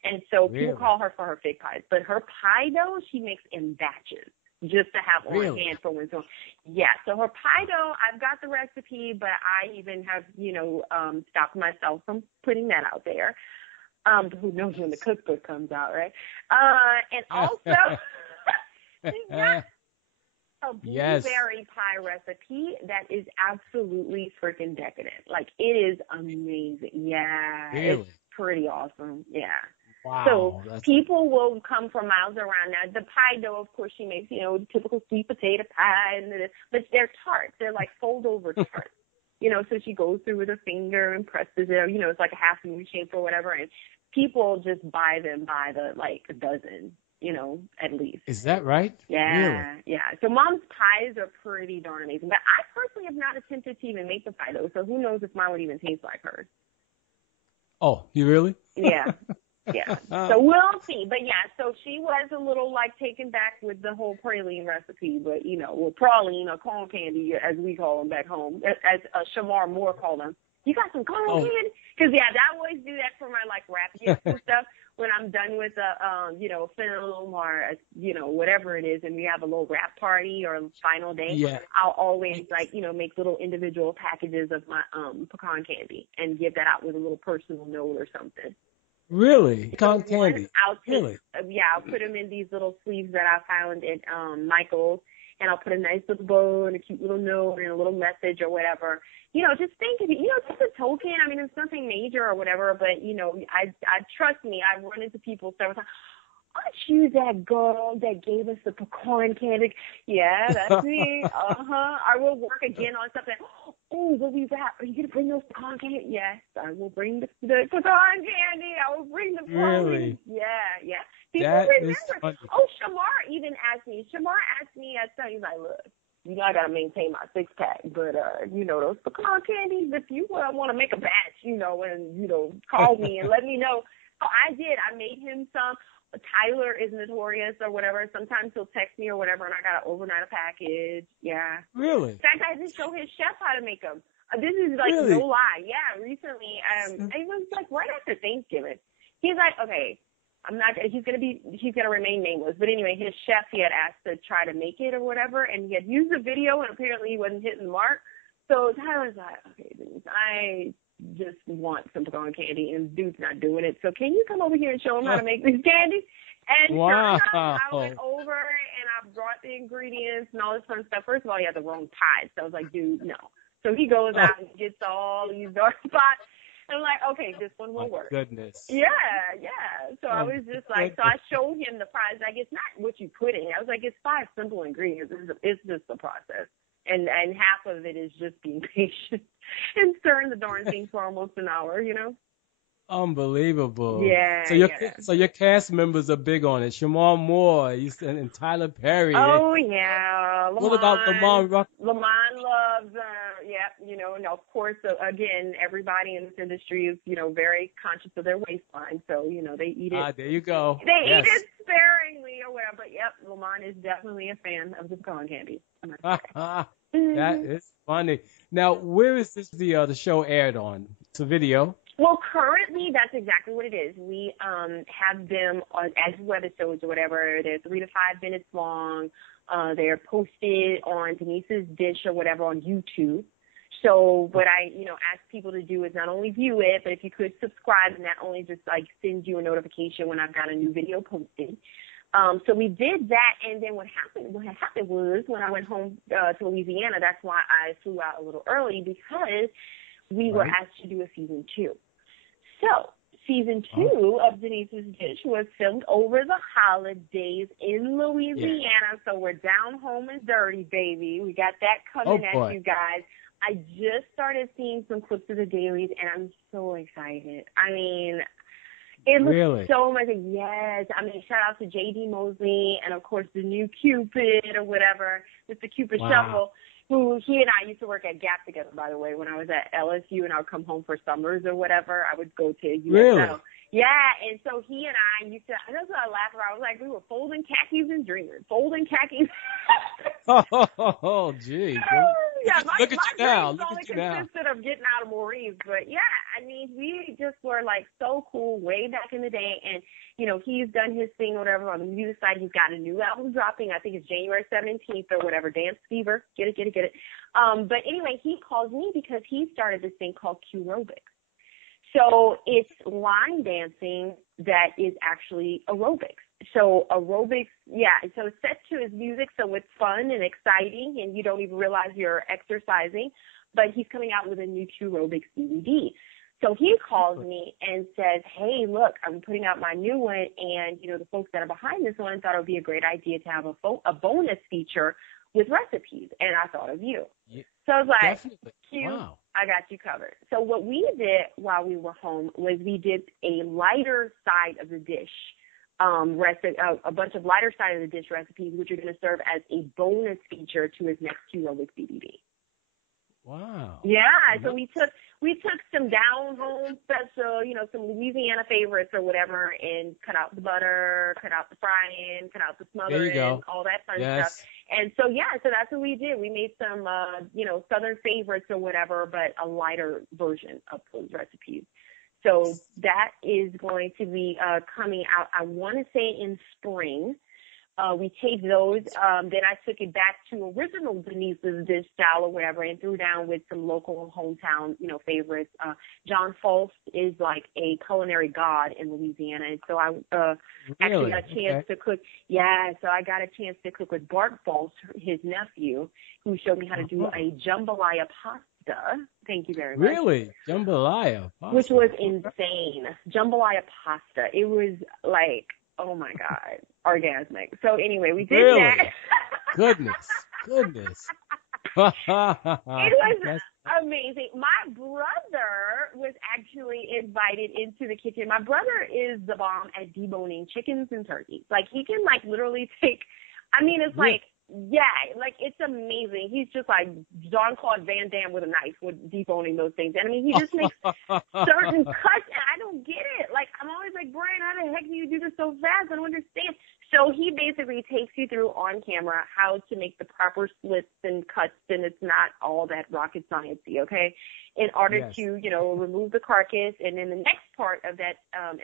And so people call her for her fig pies. But her pie dough, she makes in batches just to have on hand for when it's on. Yeah, so her pie dough, I've got the recipe, but I even have, you know, stopped myself from putting that out there. Who knows when the cookbook comes out, right? And also, she's got a blueberry pie recipe that is absolutely freaking decadent. Like, it is amazing. Yeah, it's pretty awesome. Yeah. Wow. So people will come from miles around. Now, the pie dough, of course, she makes, you know, the typical sweet potato pie, but they're tarts. They're like fold-over tarts. You know, so she goes through with her finger and presses it. You know, it's like a half moon shape or whatever, and people just buy them by the, like, a dozen, you know, at least. Is that right? Yeah, really? Yeah. So Mom's pies are pretty darn amazing. But I personally have not attempted to even make the pie dough, so who knows if mine would even taste like hers. Oh, you really? Yeah. Yeah. So we'll see. But, yeah, so she was a little, like, taken back with the whole praline recipe. But, you know, well, praline or corn candy, as we call them back home, as Shamar Moore called them. You got some corn candy? Because, yeah, I always do that for my, like, rap gifts and stuff. When I'm done with a, you know, film or, you know, whatever it is, and we have a little rap party or final day, I'll always, like, you know, make little individual packages of my pecan candy and give that out with a little personal note or something. Really? Pecan candy? I'll put them in these little sleeves that I found at Michael's, and I'll put a nice little bow and a cute little note and a little message or whatever. You know, just think of it, you know, just a token. I mean, it's nothing major or whatever, but, you know, I trust me, I've run into people several times. Aren't you that girl that gave us the pecan candy? Yeah, that's me. I will work again on something. Oh, will we wrap? Are you going to bring those pecan candy? Yes, I will bring the pecan candy. I will bring the pecan. Really? Yeah. People that remember. Oh, Shamar even asked me. I tell you, like, look, you know, I got to maintain my 6-pack, but, you know, those pecan candies, if you want to make a batch, you know, and, you know, call me and let me know. So I did. I made him some. Tyler is notorious or whatever. Sometimes he'll text me or whatever, and I got to overnight a package. Yeah. Really? In fact, I just show his chef how to make them. This is, like, no lie. Yeah, recently, it was, like, right after Thanksgiving. He's like, okay, he's going to remain nameless. But anyway, his chef, he had asked to try to make it or whatever, and he had used the video, and apparently he wasn't hitting the mark. So Tyler's like, okay, Denise, I just want some pecan candy, and dude's not doing it. So can you come over here and show him how to make these candies? And sure enough, I went over and I brought the ingredients and all this fun stuff. First of all, he had the wrong type, so I was like, dude, no. So he goes out and gets all these dark spots. And I'm like, okay, this one will work. Goodness. Yeah. So I was just like, so I showed him the process. Like, it's not what you put in. I was like, it's 5 simple ingredients. It's just the process. And half of it is just being patient and stirring the darn thing for almost an hour, you know? Unbelievable. Yeah. So your cast members are big on it. Shamar Moore, and Tyler Perry. Oh, yeah. What about Lamont Ruck? Lamont loves, you know, and of course, again, everybody in this industry is, you know, very conscious of their waistline. So, you know, they eat it. There you go. They eat it sparingly or whatever. But, yep, Lamont is definitely a fan of the pecan candy. That is funny. Now, where is the show aired on? It's a video. Well, currently, that's exactly what it is. We have them as webisodes or whatever. They're 3 to 5 minutes long. They're posted on Denise's Dish or whatever on YouTube. So what I, ask people to do is not only view it, but if you could subscribe, and that only just like sends you a notification when I've got a new video posted. So we did that, and then what happened was when I went home to Louisiana, that's why I flew out a little early, because we were asked to do a season 2. So season 2 of Denise's Dish was filmed over the holidays in Louisiana. So we're down home and dirty, baby. We got that coming at you guys. I just started seeing some clips of the dailies, and I'm so excited. I mean, it looks so much. Yes. I mean, shout out to J.D. Mosley and, of course, the new Cupid or whatever, Mr. Cupid Shuffle, who he and I used to work at Gap together, by the way, when I was at LSU, and I would come home for summers or whatever. I would go to USL. Really? Yeah, and so he and I used to, I know I laugh around. I was like, we were folding khakis and dreaming. Folding khakis. Oh, gee. Yeah, look at you now. Look only at you now. consisted of getting out of Maurice. But, yeah, I mean, we just were, like, so cool way back in the day. And, he's done his thing or whatever on the music side. He's got a new album dropping. I think it's January 17th or whatever. Dance Fever. Get it. But, anyway, he calls me because he started this thing called Q-Robics. So it's line dancing that is actually aerobics. So aerobics, so it's set to his music, so it's fun and exciting, and you don't even realize you're exercising. But he's coming out with a new Q-Robics DVD. So he calls me and says, hey, look, I'm putting out my new one, and, the folks that are behind this one thought it would be a great idea to have a bonus feature with recipes, and I thought of you. Yeah, so I was like, Q, I got you covered. So what we did while we were home was we did a lighter side of the dish, a bunch of lighter side of the dish recipes, which are going to serve as a bonus feature to his next Q-Robics DVD. Wow. Yeah, so we took some down home special, some Louisiana favorites or whatever, and cut out the butter, cut out the frying, cut out the smothering, all that fun stuff. And so, so that's what we did. We made some, Southern favorites or whatever, but a lighter version of those recipes. So that is going to be coming out, I want to say, in spring. We taped those. Then I took it back to original Denise's Dish style or whatever, and threw down with some local hometown, favorites. John False is like a culinary god in Louisiana, and so I actually got a chance to cook. Yeah, so I got a chance to cook with Bart False, his nephew, who showed me how to do a jambalaya pasta. Thank you very much. Really? Jambalaya pasta? Which was insane. Jambalaya pasta. It was like, oh my God, orgasmic. So anyway, we did that. Goodness. It was amazing. My brother was actually invited into the kitchen. My brother is the bomb at deboning chickens and turkeys. Like, he can, literally take, it's amazing. He's just like Jean-Claude Van Damme with a knife with deboning those things. And he just makes certain cuts, and I don't get it. Like, I'm always like, Brian, how the heck do you do this so fast? I don't understand. So he basically takes you through on camera how to make the proper slits and cuts, and it's not all that rocket science-y, okay? In order to, remove the carcass. And then the next part of that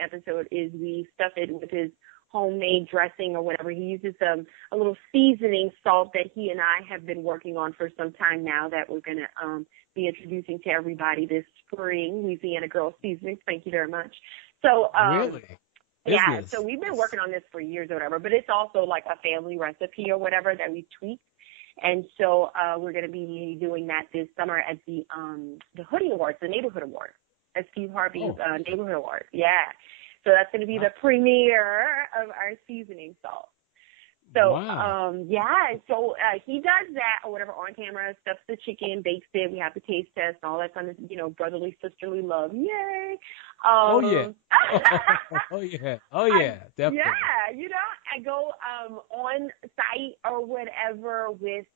episode is we stuff it with his homemade dressing or whatever. He uses a little seasoning salt that he and I have been working on for some time now that we're going to be introducing to everybody this spring. Louisiana Girl Seasonings. Thank you very much. So, really? Yeah, so we've been working on this for years or whatever, but it's also like a family recipe or whatever that we tweak. And so we're going to be doing that this summer at the Hoodie Awards, the Neighborhood Awards, at Steve Harvey's Neighborhood Awards. Yeah. So that's going to be the premiere of our seasoning salt. So, so he does that or whatever on camera, stuffs the chicken, bakes it. We have the taste test, all that kind of, brotherly, sisterly love. Yay. Oh, yeah, definitely. Yeah, I go on site or whatever with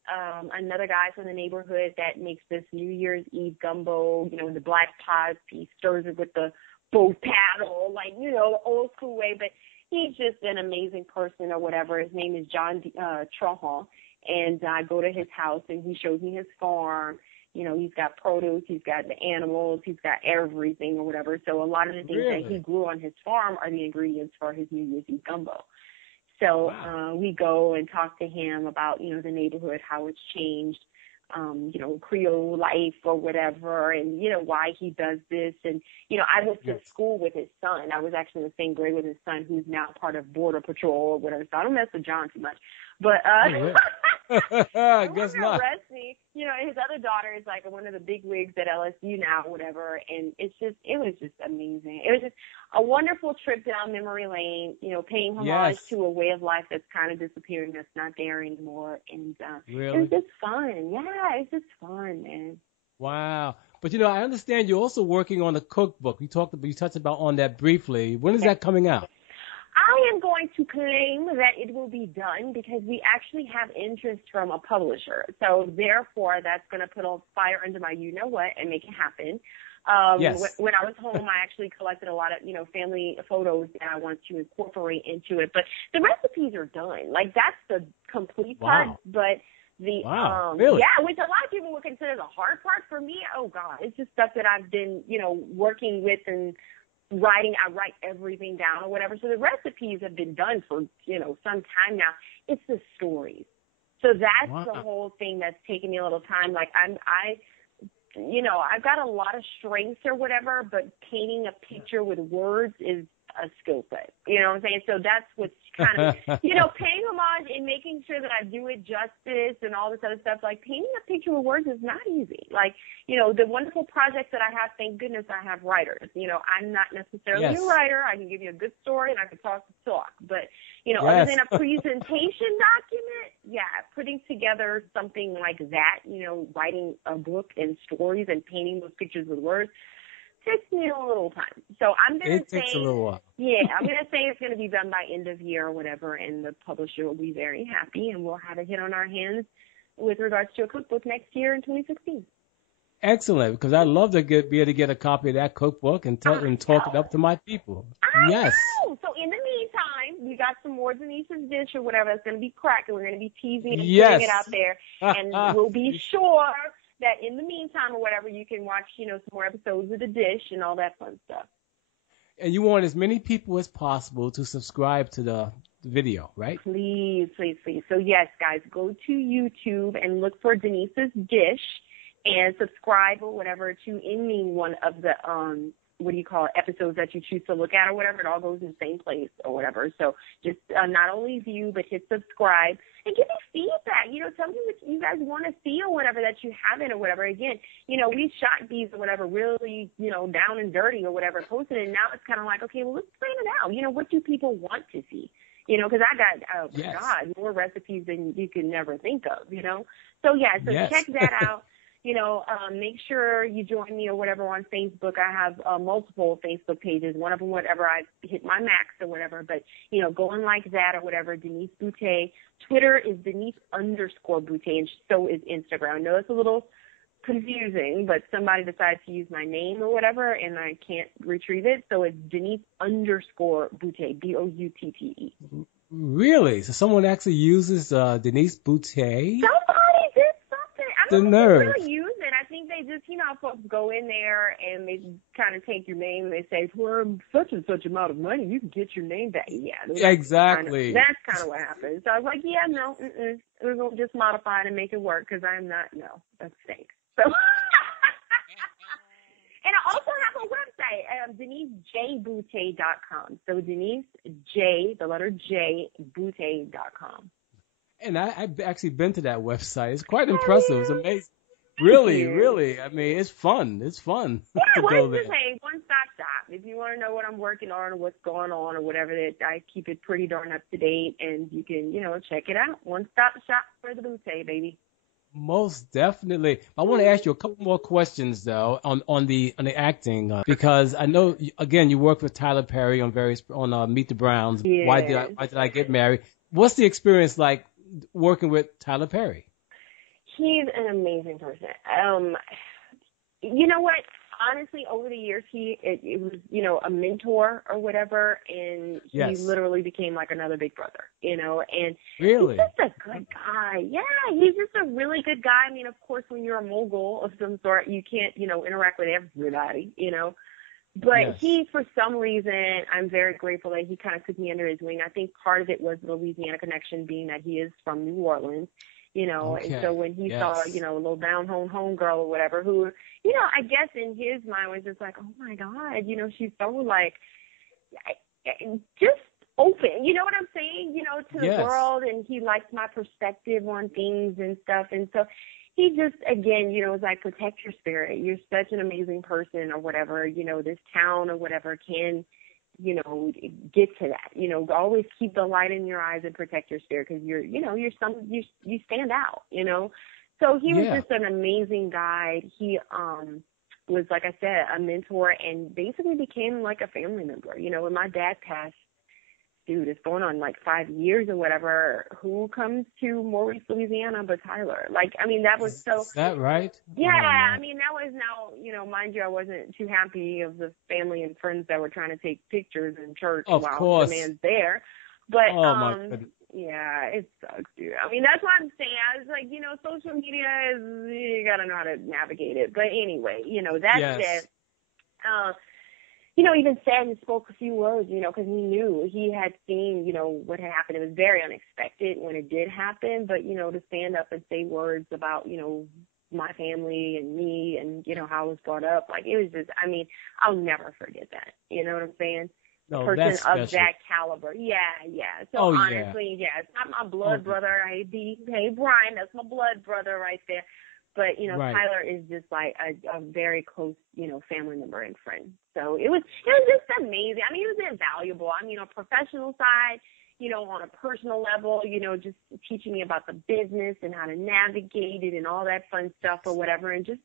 another guy from the neighborhood that makes this New Year's Eve gumbo, the black pot. He stirs it with the both paddle, the old school way, but he's just an amazing person or whatever. His name is John Trahan, and I go to his house, and he shows me his farm, he's got produce, he's got the animals, he's got everything or whatever. So a lot of the things that he grew on his farm are the ingredients for his New Year's Eve gumbo. So we go and talk to him about, the neighborhood, how it's changed, Creole life or whatever, and, why he does this. And, I went to school with his son. I was actually in the same grade with his son, who's now part of Border Patrol or whatever. So I don't mess with John too much. But I guess not. Arrest me. His other daughter is like one of the big wigs at LSU now, whatever. And it was just amazing. It was just a wonderful trip down memory lane, paying homage to a way of life that's kind of disappearing, that's not there anymore. And it was just fun. Yeah, it's just fun, man. Wow. But, I understand you're also working on a cookbook. You touched about on that briefly. When is that coming out? I am going to claim that it will be done because we actually have interest from a publisher. So therefore, that's going to put a fire under my you-know-what and make it happen. When I was home, I actually collected a lot of, family photos that I wanted to incorporate into it. But the recipes are done. Like, that's the complete part. But really? Yeah, which a lot of people would consider the hard part. For me, oh, God, it's just stuff that I've been, working with and writing. I write everything down or whatever. So the recipes have been done for, some time now. It's the stories. So that's the whole thing that's taking me a little time. Like I've got a lot of strengths or whatever, but painting a picture with words is a skill set. You know what I'm saying? So that's what's kind of, paying homage and making sure that I do it justice and all this other stuff. Like painting a picture with words is not easy. Like, the wonderful projects that I have, thank goodness I have writers. I'm not necessarily a writer. I can give you a good story and I can talk the talk. But, other than a presentation document, putting together something like that, writing a book and stories and painting those pictures with words, takes me a little time. So I'm going to say, takes a little while. I'm going to say it's going to be done by end of year or whatever, and the publisher will be very happy, and we'll have a hit on our hands with regards to a cookbook next year in 2016. Excellent, because I'd love to be able to get a copy of that cookbook and talk it up to my people. I know. So in the meantime, we got some more Denise's dish or whatever that's going to be cracking. We're going to be teasing and putting it out there, and we'll be sure that in the meantime or whatever, you can watch, some more episodes of the dish and all that fun stuff. And you want as many people as possible to subscribe to the video, right? Please, please, please. So yes, guys, go to YouTube and look for Denise's dish and subscribe or whatever to any one of the episodes that you choose to look at or whatever. It all goes in the same place or whatever. So just not only view, but hit subscribe and give me feedback. Tell me what you guys want to see or whatever that you haven't or whatever. Again, we shot these or whatever really, down and dirty or whatever, posted it. And now it's kind of like, okay, well, let's plan it out. What do people want to see? Because I got, God, more recipes than you could never think of, So, check that out. Make sure you join me or whatever on Facebook. I have multiple Facebook pages. One of them, whatever, I hit my max or whatever. But, going like that or whatever, Denise Boutte. Twitter is Denise_Boutte, and so is Instagram. I know it's a little confusing, but somebody decided to use my name or whatever, and I can't retrieve it. So it's Denise_Boutte, Boutte. Really? So someone actually uses Denise Boutte? Somebody did something. I don't know if they really use it. I think they just, folks go in there and they kind of take your name and they say, for such and such amount of money, you can get your name back. Yeah, exactly. That's kind of what happened. So I was like, we're going to just modify it and make it work because that stinks. So, and I also have a website, DeniseJBoutte.com. So Denise J, the letter J, Boutte.com. And I've actually been to that website. It's quite impressive. It's amazing. Really. I mean, it's fun. It's fun. Yeah, to go there. one-stop shop. If you want to know what I'm working on or what's going on or whatever, I keep it pretty darn up to date, and you can, check it out. One-stop shop for the Boutte, baby. Most definitely. I want to ask you a couple more questions though on the acting because I know again you work with Tyler Perry on Meet the Browns. Yeah. Why did I get married? What's the experience like working with Tyler Perry? He's an amazing person. You know what? honestly, over the years, it was, you know, a mentor or whatever, and he literally became like another big brother, you know, and Really? he's just a good guy. Yeah, he's just a really good guy. I mean, of course, when you're a mogul of some sort, you can't, you know, interact with everybody, you know. But he, for some reason, I'm very grateful that he kind of took me under his wing. I think part of it was the Louisiana connection, being that he is from New Orleans, you know. And so when he saw, you know, a little down home girl or whatever, who, you know, I guess in his mind was just like, oh my God, you know, she's so like, just open, you know what I'm saying, you know, to the world, and he likes my perspective on things and stuff. And so he just, again, you know, was like, protect your spirit. You're such an amazing person or whatever, you know, this town or whatever can, you know, get to that, you know, always keep the light in your eyes and protect your spirit, because you're, you know, you stand out, you know. So he was just an amazing guide. He was, like I said, a mentor, and basically became like a family member. You know, when my dad passed, dude, it's going on like 5 years or whatever. Who comes to Maurice, Louisiana but Tyler? Like, I mean, that was so. Is that right? Yeah, I mean, that was now, you know, mind you, I wasn't too happy of the family and friends that were trying to take pictures in church while the man's there. But, yeah, it sucks, dude. I mean, that's what I'm saying. I was like, you know, social media is, you got to know how to navigate it. But anyway, you know, that said, you know, even said and spoke a few words, you know, because he knew, he had seen, you know, what had happened. It was very unexpected when it did happen, but, you know, to stand up and say words about, you know, my family and me and, you know, how I was brought up, like, it was just, I mean, I'll never forget that. You know what I'm saying? No, person of that caliber. Yeah. So honestly, it's not my blood brother. Hey, Brian, that's my blood brother right there. But, you know, Tyler is just like a very close, you know, family member and friend. So it was just amazing. I mean, it was invaluable. I mean, on a professional side, you know, on a personal level, you know, just teaching me about the business and how to navigate it and all that fun stuff or whatever. And just,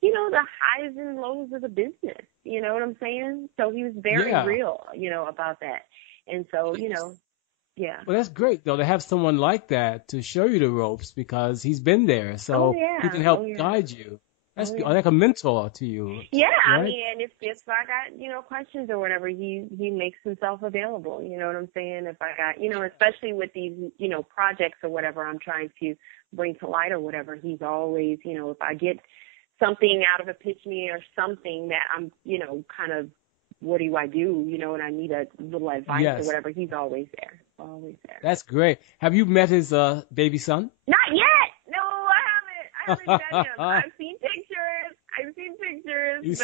you know, the highs and lows of the business. You know what I'm saying? So he was very real, you know, about that. And so, you know, Well, that's great, though, to have someone like that to show you the ropes, because he's been there, so he can help guide you. That's like a mentor to you. Yeah, right? I mean, and if I got, you know, questions or whatever, he makes himself available. You know what I'm saying? If I got, you know, especially with these, you know, projects or whatever I'm trying to bring to light or whatever, he's always, you know, if I get something out of a pitch me or something that I'm, you know, kind of, what do I do, you know, and I need a little advice or whatever, he's always there. Always there. That's great. Have you met his baby son? Not yet. No, I haven't met him. I've seen pictures. You've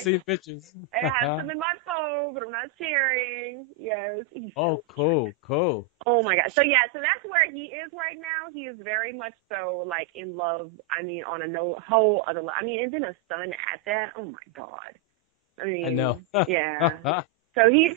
seen pictures. I have some in my phone, but I'm not sharing. Yes. Oh, cool. Oh my God. So that's where he is right now. He is very much so like in love. I mean, on a whole other level. I mean, and then a son at that. Oh my God. I mean, I know. Yeah. So he's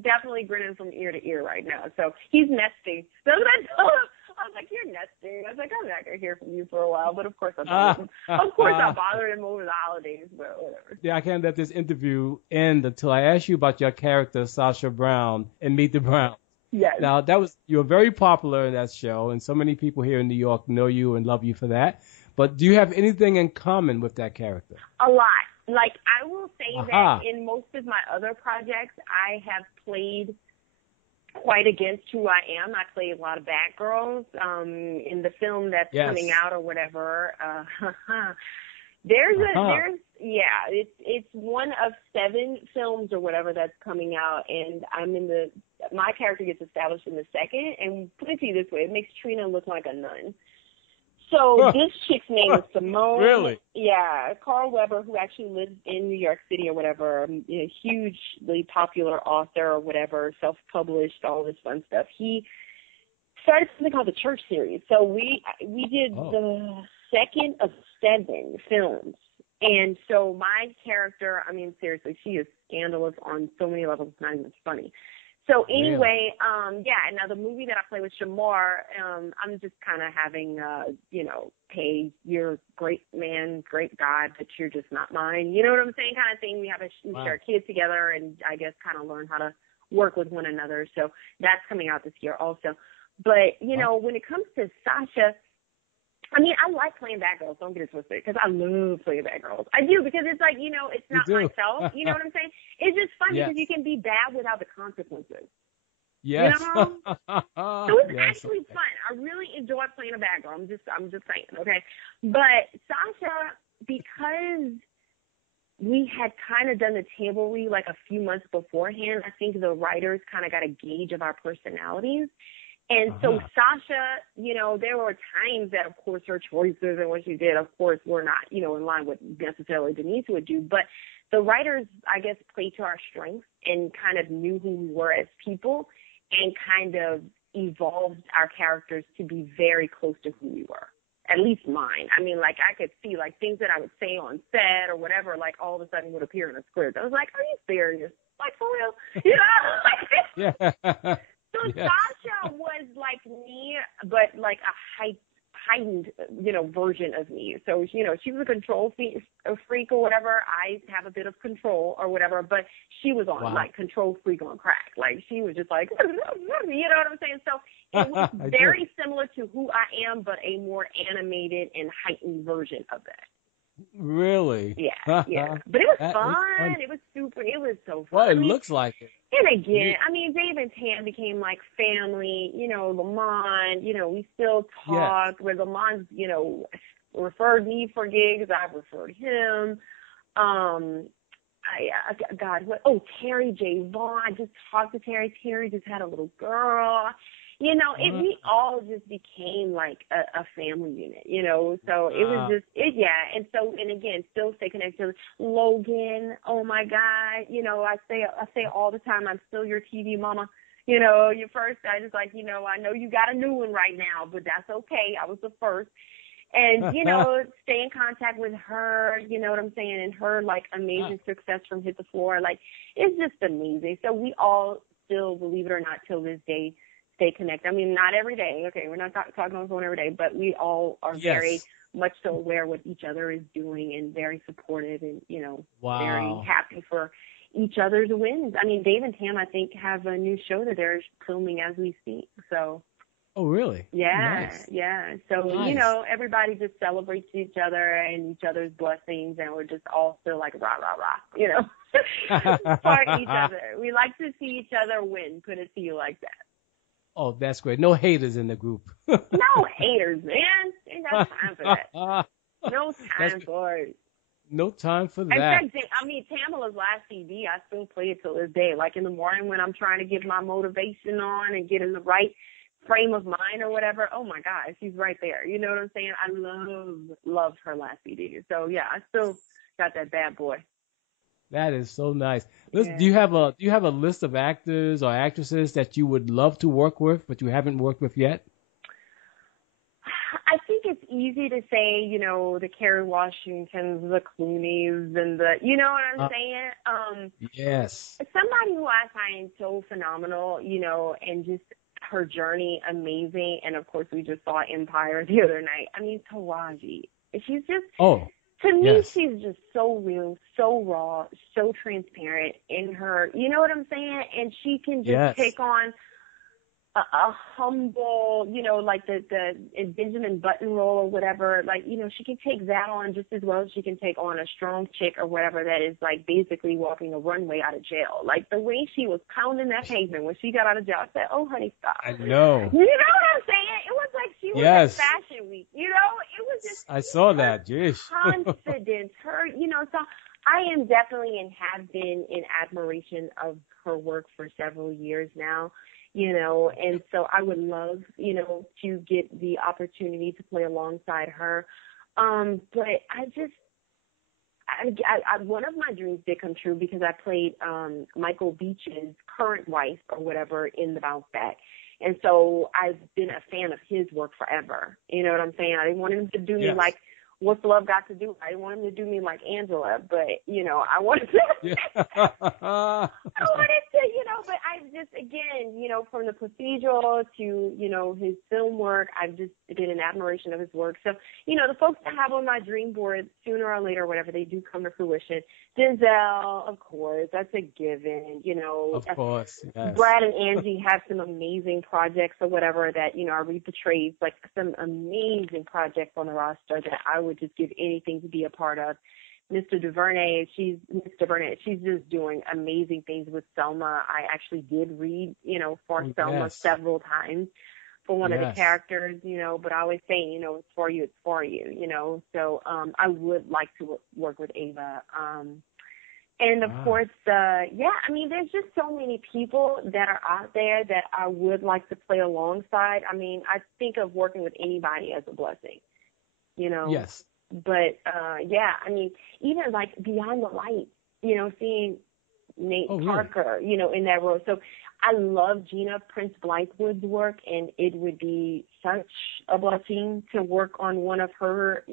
definitely grinning from ear to ear right now. So he's nesting. So I told him, I was like, you're nesting. I was like, I'm not going to hear from you for a while. But of course I bothered him. Of course I bothered him over the holidays, but whatever. Yeah, I can't let this interview end until I ask you about your character, Sasha Brown, in Meet the Browns. Yes. Now, you were very popular in that show, and so many people here in New York know you and love you for that. But do you have anything in common with that character? A lot. Like, I will say that in most of my other projects, I have played quite against who I am. I play a lot of bad girls. In the film that's coming out or whatever, it's one of 7 films or whatever that's coming out, and my character gets established in the second, and put it to you this way, it makes Trina look like a nun. So this chick's name is Simone. Really? Yeah, Carl Weber, who actually lives in New York City or whatever, a hugely popular author or whatever, self-published, all this fun stuff. He started something called the Church Series. So we did the second of 7 films. And so my character, I mean, seriously, she is scandalous on so many levels. It's not even funny. So anyway, now the movie that I play with Shamar, I'm just kind of having, you know, hey, you're a great man, great guy, but you're just not mine. You know what I'm saying? Kind of thing. We share kids together, and I guess kind of learn how to work with one another. So that's coming out this year also. But, you know, when it comes to Sasha, I mean, I like playing bad girls. Don't get it twisted, because I love playing bad girls. I do, because it's like, it's not myself. You know what I'm saying? It's just fun because you can be bad without the consequences. Yes. So it's actually fun. I really enjoy playing a bad girl. I'm just saying, okay? But Sasha, because we had kind of done the table read like a few months beforehand, I think the writers kind of got a gauge of our personalities. And so Sasha, there were times that, of course, her choices and what she did, of course, were not, in line with necessarily Denise would do. But the writers, I guess, played to our strengths and kind of knew who we were as people and kind of evolved our characters to be very close to who we were. At least mine. I mean, like, I could see, like, things that I would say on set or whatever, like, all of a sudden would appear in a script. I was like, are you serious? Like, for real? Yeah. So Sasha was like me, but like a heightened, version of me. So, she was a control freak or whatever. I have a bit of control or whatever, but she was on like control freak on crack. Like, she was just like, you know what I'm saying? So it was very similar to who I am, but a more animated and heightened version of that. Really? Yeah. But it was fun. It was so fun. Well, it looks like it. And again, I mean, Dave and Tam became like family, Lamont, we still talk, where Lamont, referred me for gigs, I've referred him. Terry J. Vaughn, I just talked to Terry. Terry just had a little girl. We all just became like a family unit, so it was just, and so, and again, still stay connected. Logan, oh my God, I say all the time, I'm still your TV mama. Your first, I just like, I know you got a new one right now, but that's okay. I was the first. And, stay in contact with her, you know what I'm saying, and her, like, amazing success from Hit the Floor. Like, it's just amazing. So we all still, believe it or not, till this day, stay connected. I mean, not every day. Okay, we're not talking on the phone every day, but we all are very much so aware what each other is doing and very supportive and, very happy for each other's wins. I mean, Dave and Tam, I think, have a new show that they're filming as we speak. So. Oh, really? Yeah, nice. Yeah. So, everybody just celebrates each other and each other's blessings, and we're just all still like rah, rah, rah, for each other. We like to see each other win, put it to you like that. Oh, that's great. No haters in the group. No haters, man. Ain't got time for that. No time for it. No time for that. In fact, Tamala's last CD, I still play it till this day. Like in the morning when I'm trying to get my motivation on and get in the right frame of mind or whatever. Oh my God, she's right there. You know what I'm saying? I loved her last CD. So yeah, I still got that bad boy. That is so nice. Listen, do you have a list of actors or actresses that you would love to work with, but you haven't worked with yet? I think it's easy to say, the Kerry Washingtons, the Clooneys, and the, you know what I'm saying? Yes. Somebody who I find so phenomenal, and just her journey amazing. And of course, we just saw Empire the other night. I mean, Taraji. She's just, to me, she's just so real, so raw, so transparent in her, you know what I'm saying? And she can just take on a humble, like the Benjamin Button role or whatever, like, she can take that on just as well as she can take on a strong chick or whatever that is like basically walking a runway out of jail. Like the way she was pounding that pavement when she got out of jail, I said, oh, honey, stop. I know. You know what I'm saying? It was like she was at Fashion Week, it was just. I saw that, jeez. Confidence, her, so I am definitely and have been in admiration of her work for several years now. And so I would love, to get the opportunity to play alongside her. But one of my dreams did come true because I played Michael Beach's current wife or whatever in The Bounce Back. And so I've been a fan of his work forever. You know what I'm saying? I didn't want him to do me like what's love got to do? I didn't want him to do me like Angela, but, I wanted to, Yeah. but I just, again, from the procedural to, his film work, I've just been in admiration of his work. So, the folks that have on my dream board, sooner or later, whatever, they do come to fruition. Denzel, of course, that's a given, Of course, yes. Brad and Angie have some amazing projects or whatever that, I read the trades, like some amazing projects on the roster that I would just give anything to be a part of. Miss DuVernay, she's just doing amazing things with Selma. I actually did read, for Selma several times for one of the characters, but I always say, it's for you, So I would like to work with Ava. And of course, there's just so many people that are out there that I would like to play alongside. I mean, I think of working with anybody as a blessing, Yes. But, even like Beyond the Light, seeing Nate Parker, in that role. So I love Gina Prince Blythewood's work, and it would be such a blessing to work on one of her,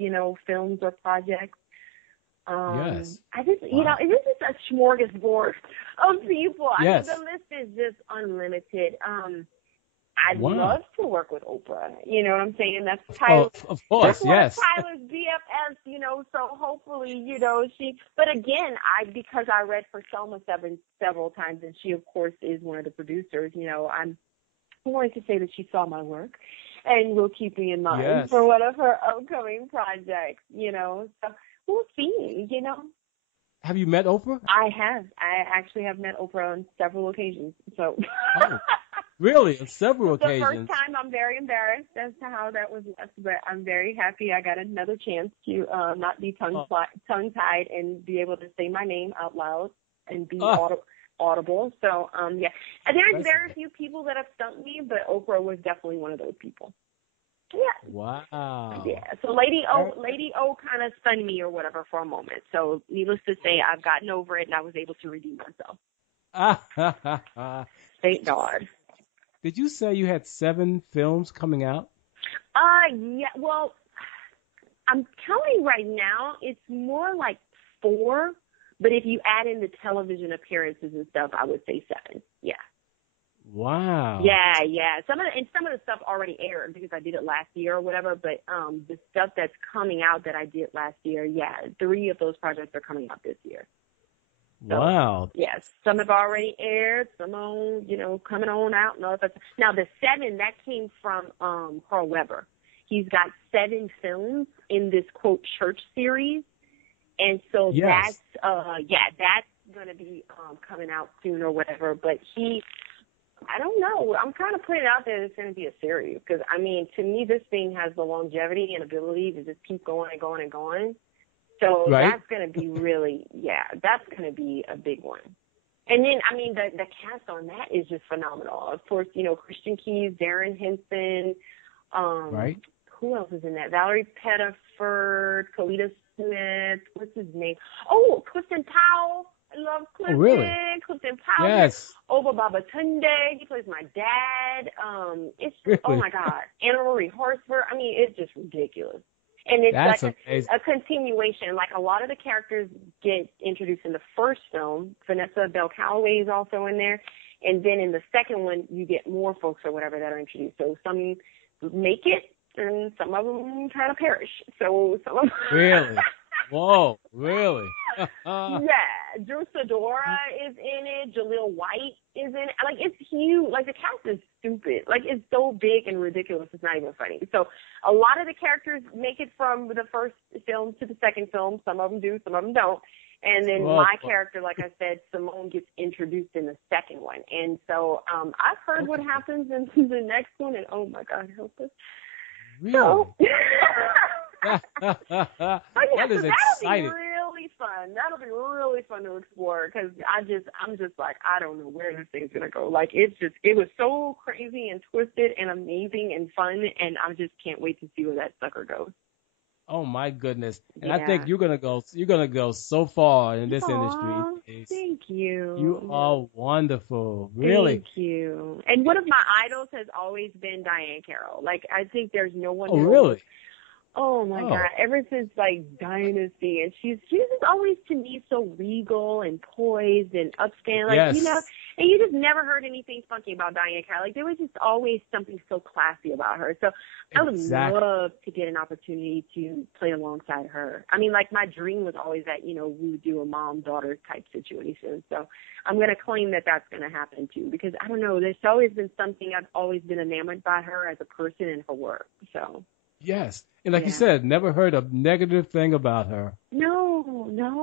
films or projects. Yes. I just, this is a smorgasbord of people. Yes. I mean, the list is just unlimited. I'd love to work with Oprah. You know what I'm saying? That's Tyler. Oh, of course, yes. Tyler's BFFs, so hopefully, but again, because I read for Selma several times, and she, of course, is one of the producers, I'm going to say that she saw my work and will keep me in mind for one of her upcoming projects, so we'll see, Have you met Oprah? I have. I actually have met Oprah on several occasions, so. Oh. Really? On several occasions? The first time, I'm very embarrassed as to how that was left, but I'm very happy I got another chance to not be tongue-tied and be able to say my name out loud and be audible. So, And there's very few people that have stumped me, but Oprah was definitely one of those people. Yeah. Wow. Yeah. So Lady O kind of stunned me or whatever for a moment. So needless to say, I've gotten over it and I was able to redeem myself. Thank God. Did you say you had 7 films coming out? Yeah. Well, I'm counting right now. It's more like 4, but if you add in the television appearances and stuff, I would say 7. Yeah. Wow. Yeah. Some of the stuff already aired because I did it last year or whatever. But the stuff that's coming out that I did last year, 3 of those projects are coming out this year. So, wow. Yes, some have already aired, some on, coming on out. Now the 7 that came from Carl Weber. He's got 7 films in this quote church series, and so that's going to be coming out soon or whatever. But I don't know. I'm kind of putting it out there that it's going to be a series because I mean, to me, this thing has the longevity and ability to just keep going and going and going. So that's going to be really, that's going to be a big one. And then, I mean, the cast on that is just phenomenal. Of course, Christian Keys, Darren Henson, who else is in that? Valerie Pettiford, Kalita Smith, what's his name? Oh, Clifton Powell. I love Clifton. Oh, really? Clifton Powell. Yes. Oba Babatunde. He plays my dad. It's really? Oh my God. Anna Marie Horsford. I mean, it's just ridiculous. And it's That's like a continuation. Like a lot of the characters get introduced in the first film. Vanessa Bell Calloway is also in there. And then in the second one, you get more folks or whatever that are introduced. So some make it and some of them kind of perish. So some of them. Really? Whoa, really? Yeah. Drew Sidora is in it. Jaleel White is in it. Like, it's huge. Like, the cast is stupid. Like, it's so big and ridiculous, it's not even funny. So a lot of the characters make it from the first film to the second film. Some of them do, some of them don't. And then my character, like I said, Simone, gets introduced in the second one. And so I've heard what happens in the next one, and oh, my God, help us. Really? So, that is exciting. That'll be really fun. That'll be really fun to explore because I'm just like, I don't know where this thing's going to go. Like, it was so crazy and twisted and amazing and fun, and I just can't wait to see where that sucker goes. Oh my goodness. And I think you're gonna go so far in this industry. Thank you. You are wonderful. Really. Thank you. And one of my idols has always been Diane Carroll. Like, I think there's no one really? Oh my Oh. God! Ever since like Dynasty, and she's just always to me so regal and poised and upscale, like Yes. and you just never heard anything funky about Diana Carroll. Like there was just always something so classy about her. So I would Exactly. love to get an opportunity to play alongside her. I mean, like my dream was always that we would do a mom-daughter type situation. So I'm gonna claim that that's gonna happen too, because I don't know. There's always been something I've always been enamored by her as a person and her work. So. Yes. And like you Yeah. said, never heard a negative thing about her. No.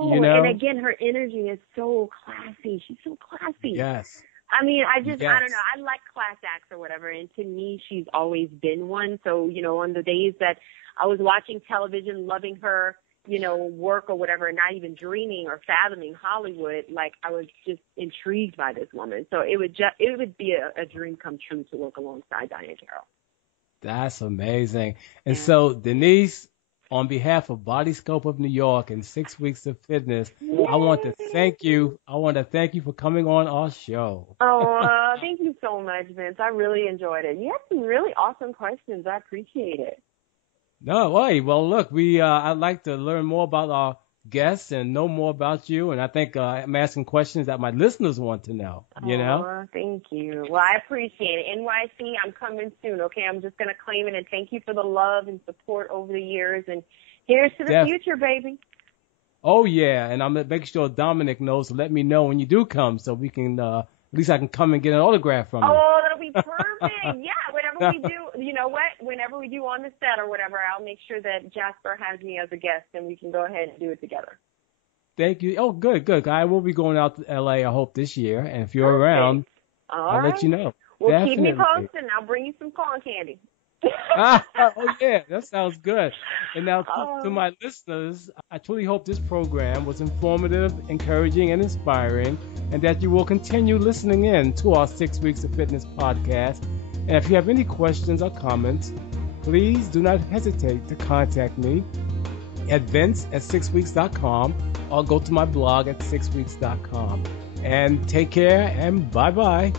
You And know? again, her energy is so classy. She's so classy. Yes. I mean, I don't know. Yes. I like class acts or whatever. And to me, she's always been one. So, on the days that I was watching television, loving her, work or whatever, and not even dreaming or fathoming Hollywood, like I was just intrigued by this woman. So it would be a dream come true to work alongside Diane Carroll. That's amazing. And Yeah. so, Denise, on behalf of Body Scope of New York and 6 Weeks of Fitness, I want to thank you. I want to thank you for coming on our show. Oh, thank you so much, Vince. I really enjoyed it. You had some really awesome questions. I appreciate it. No way. Well, look, I'd like to learn more about our guests and know more about you. And I think I'm asking questions that my listeners want to know, Oh, thank you. Well, I appreciate it. NYC, I'm coming soon, okay? I'm just going to claim it, and thank you for the love and support over the years. And here's to the future, baby. Oh, yeah. And I'm going to make sure Dominic knows to let me know when you do come so we can, at least I can come and get an autograph from you. Oh, that'll be perfect. Yeah, whenever we do, you know what? Whenever we do on the set or whatever, I'll make sure that Jasper has me as a guest, and we can go ahead and do it together. Thank you. Oh, good. I will be going out to L.A., I hope, this year. And if you're around, I'll let you know. Well, keep me posted, and I'll bring you some corn candy. Oh, yeah. That sounds good. And now, to my listeners, I truly hope this program was informative, encouraging, and inspiring, and that you will continue listening in to our 6 Weeks of Fitness podcast. And if you have any questions or comments, please do not hesitate to contact me at vince@6weeks.com or go to my blog at 6weeks.com. And take care and bye-bye.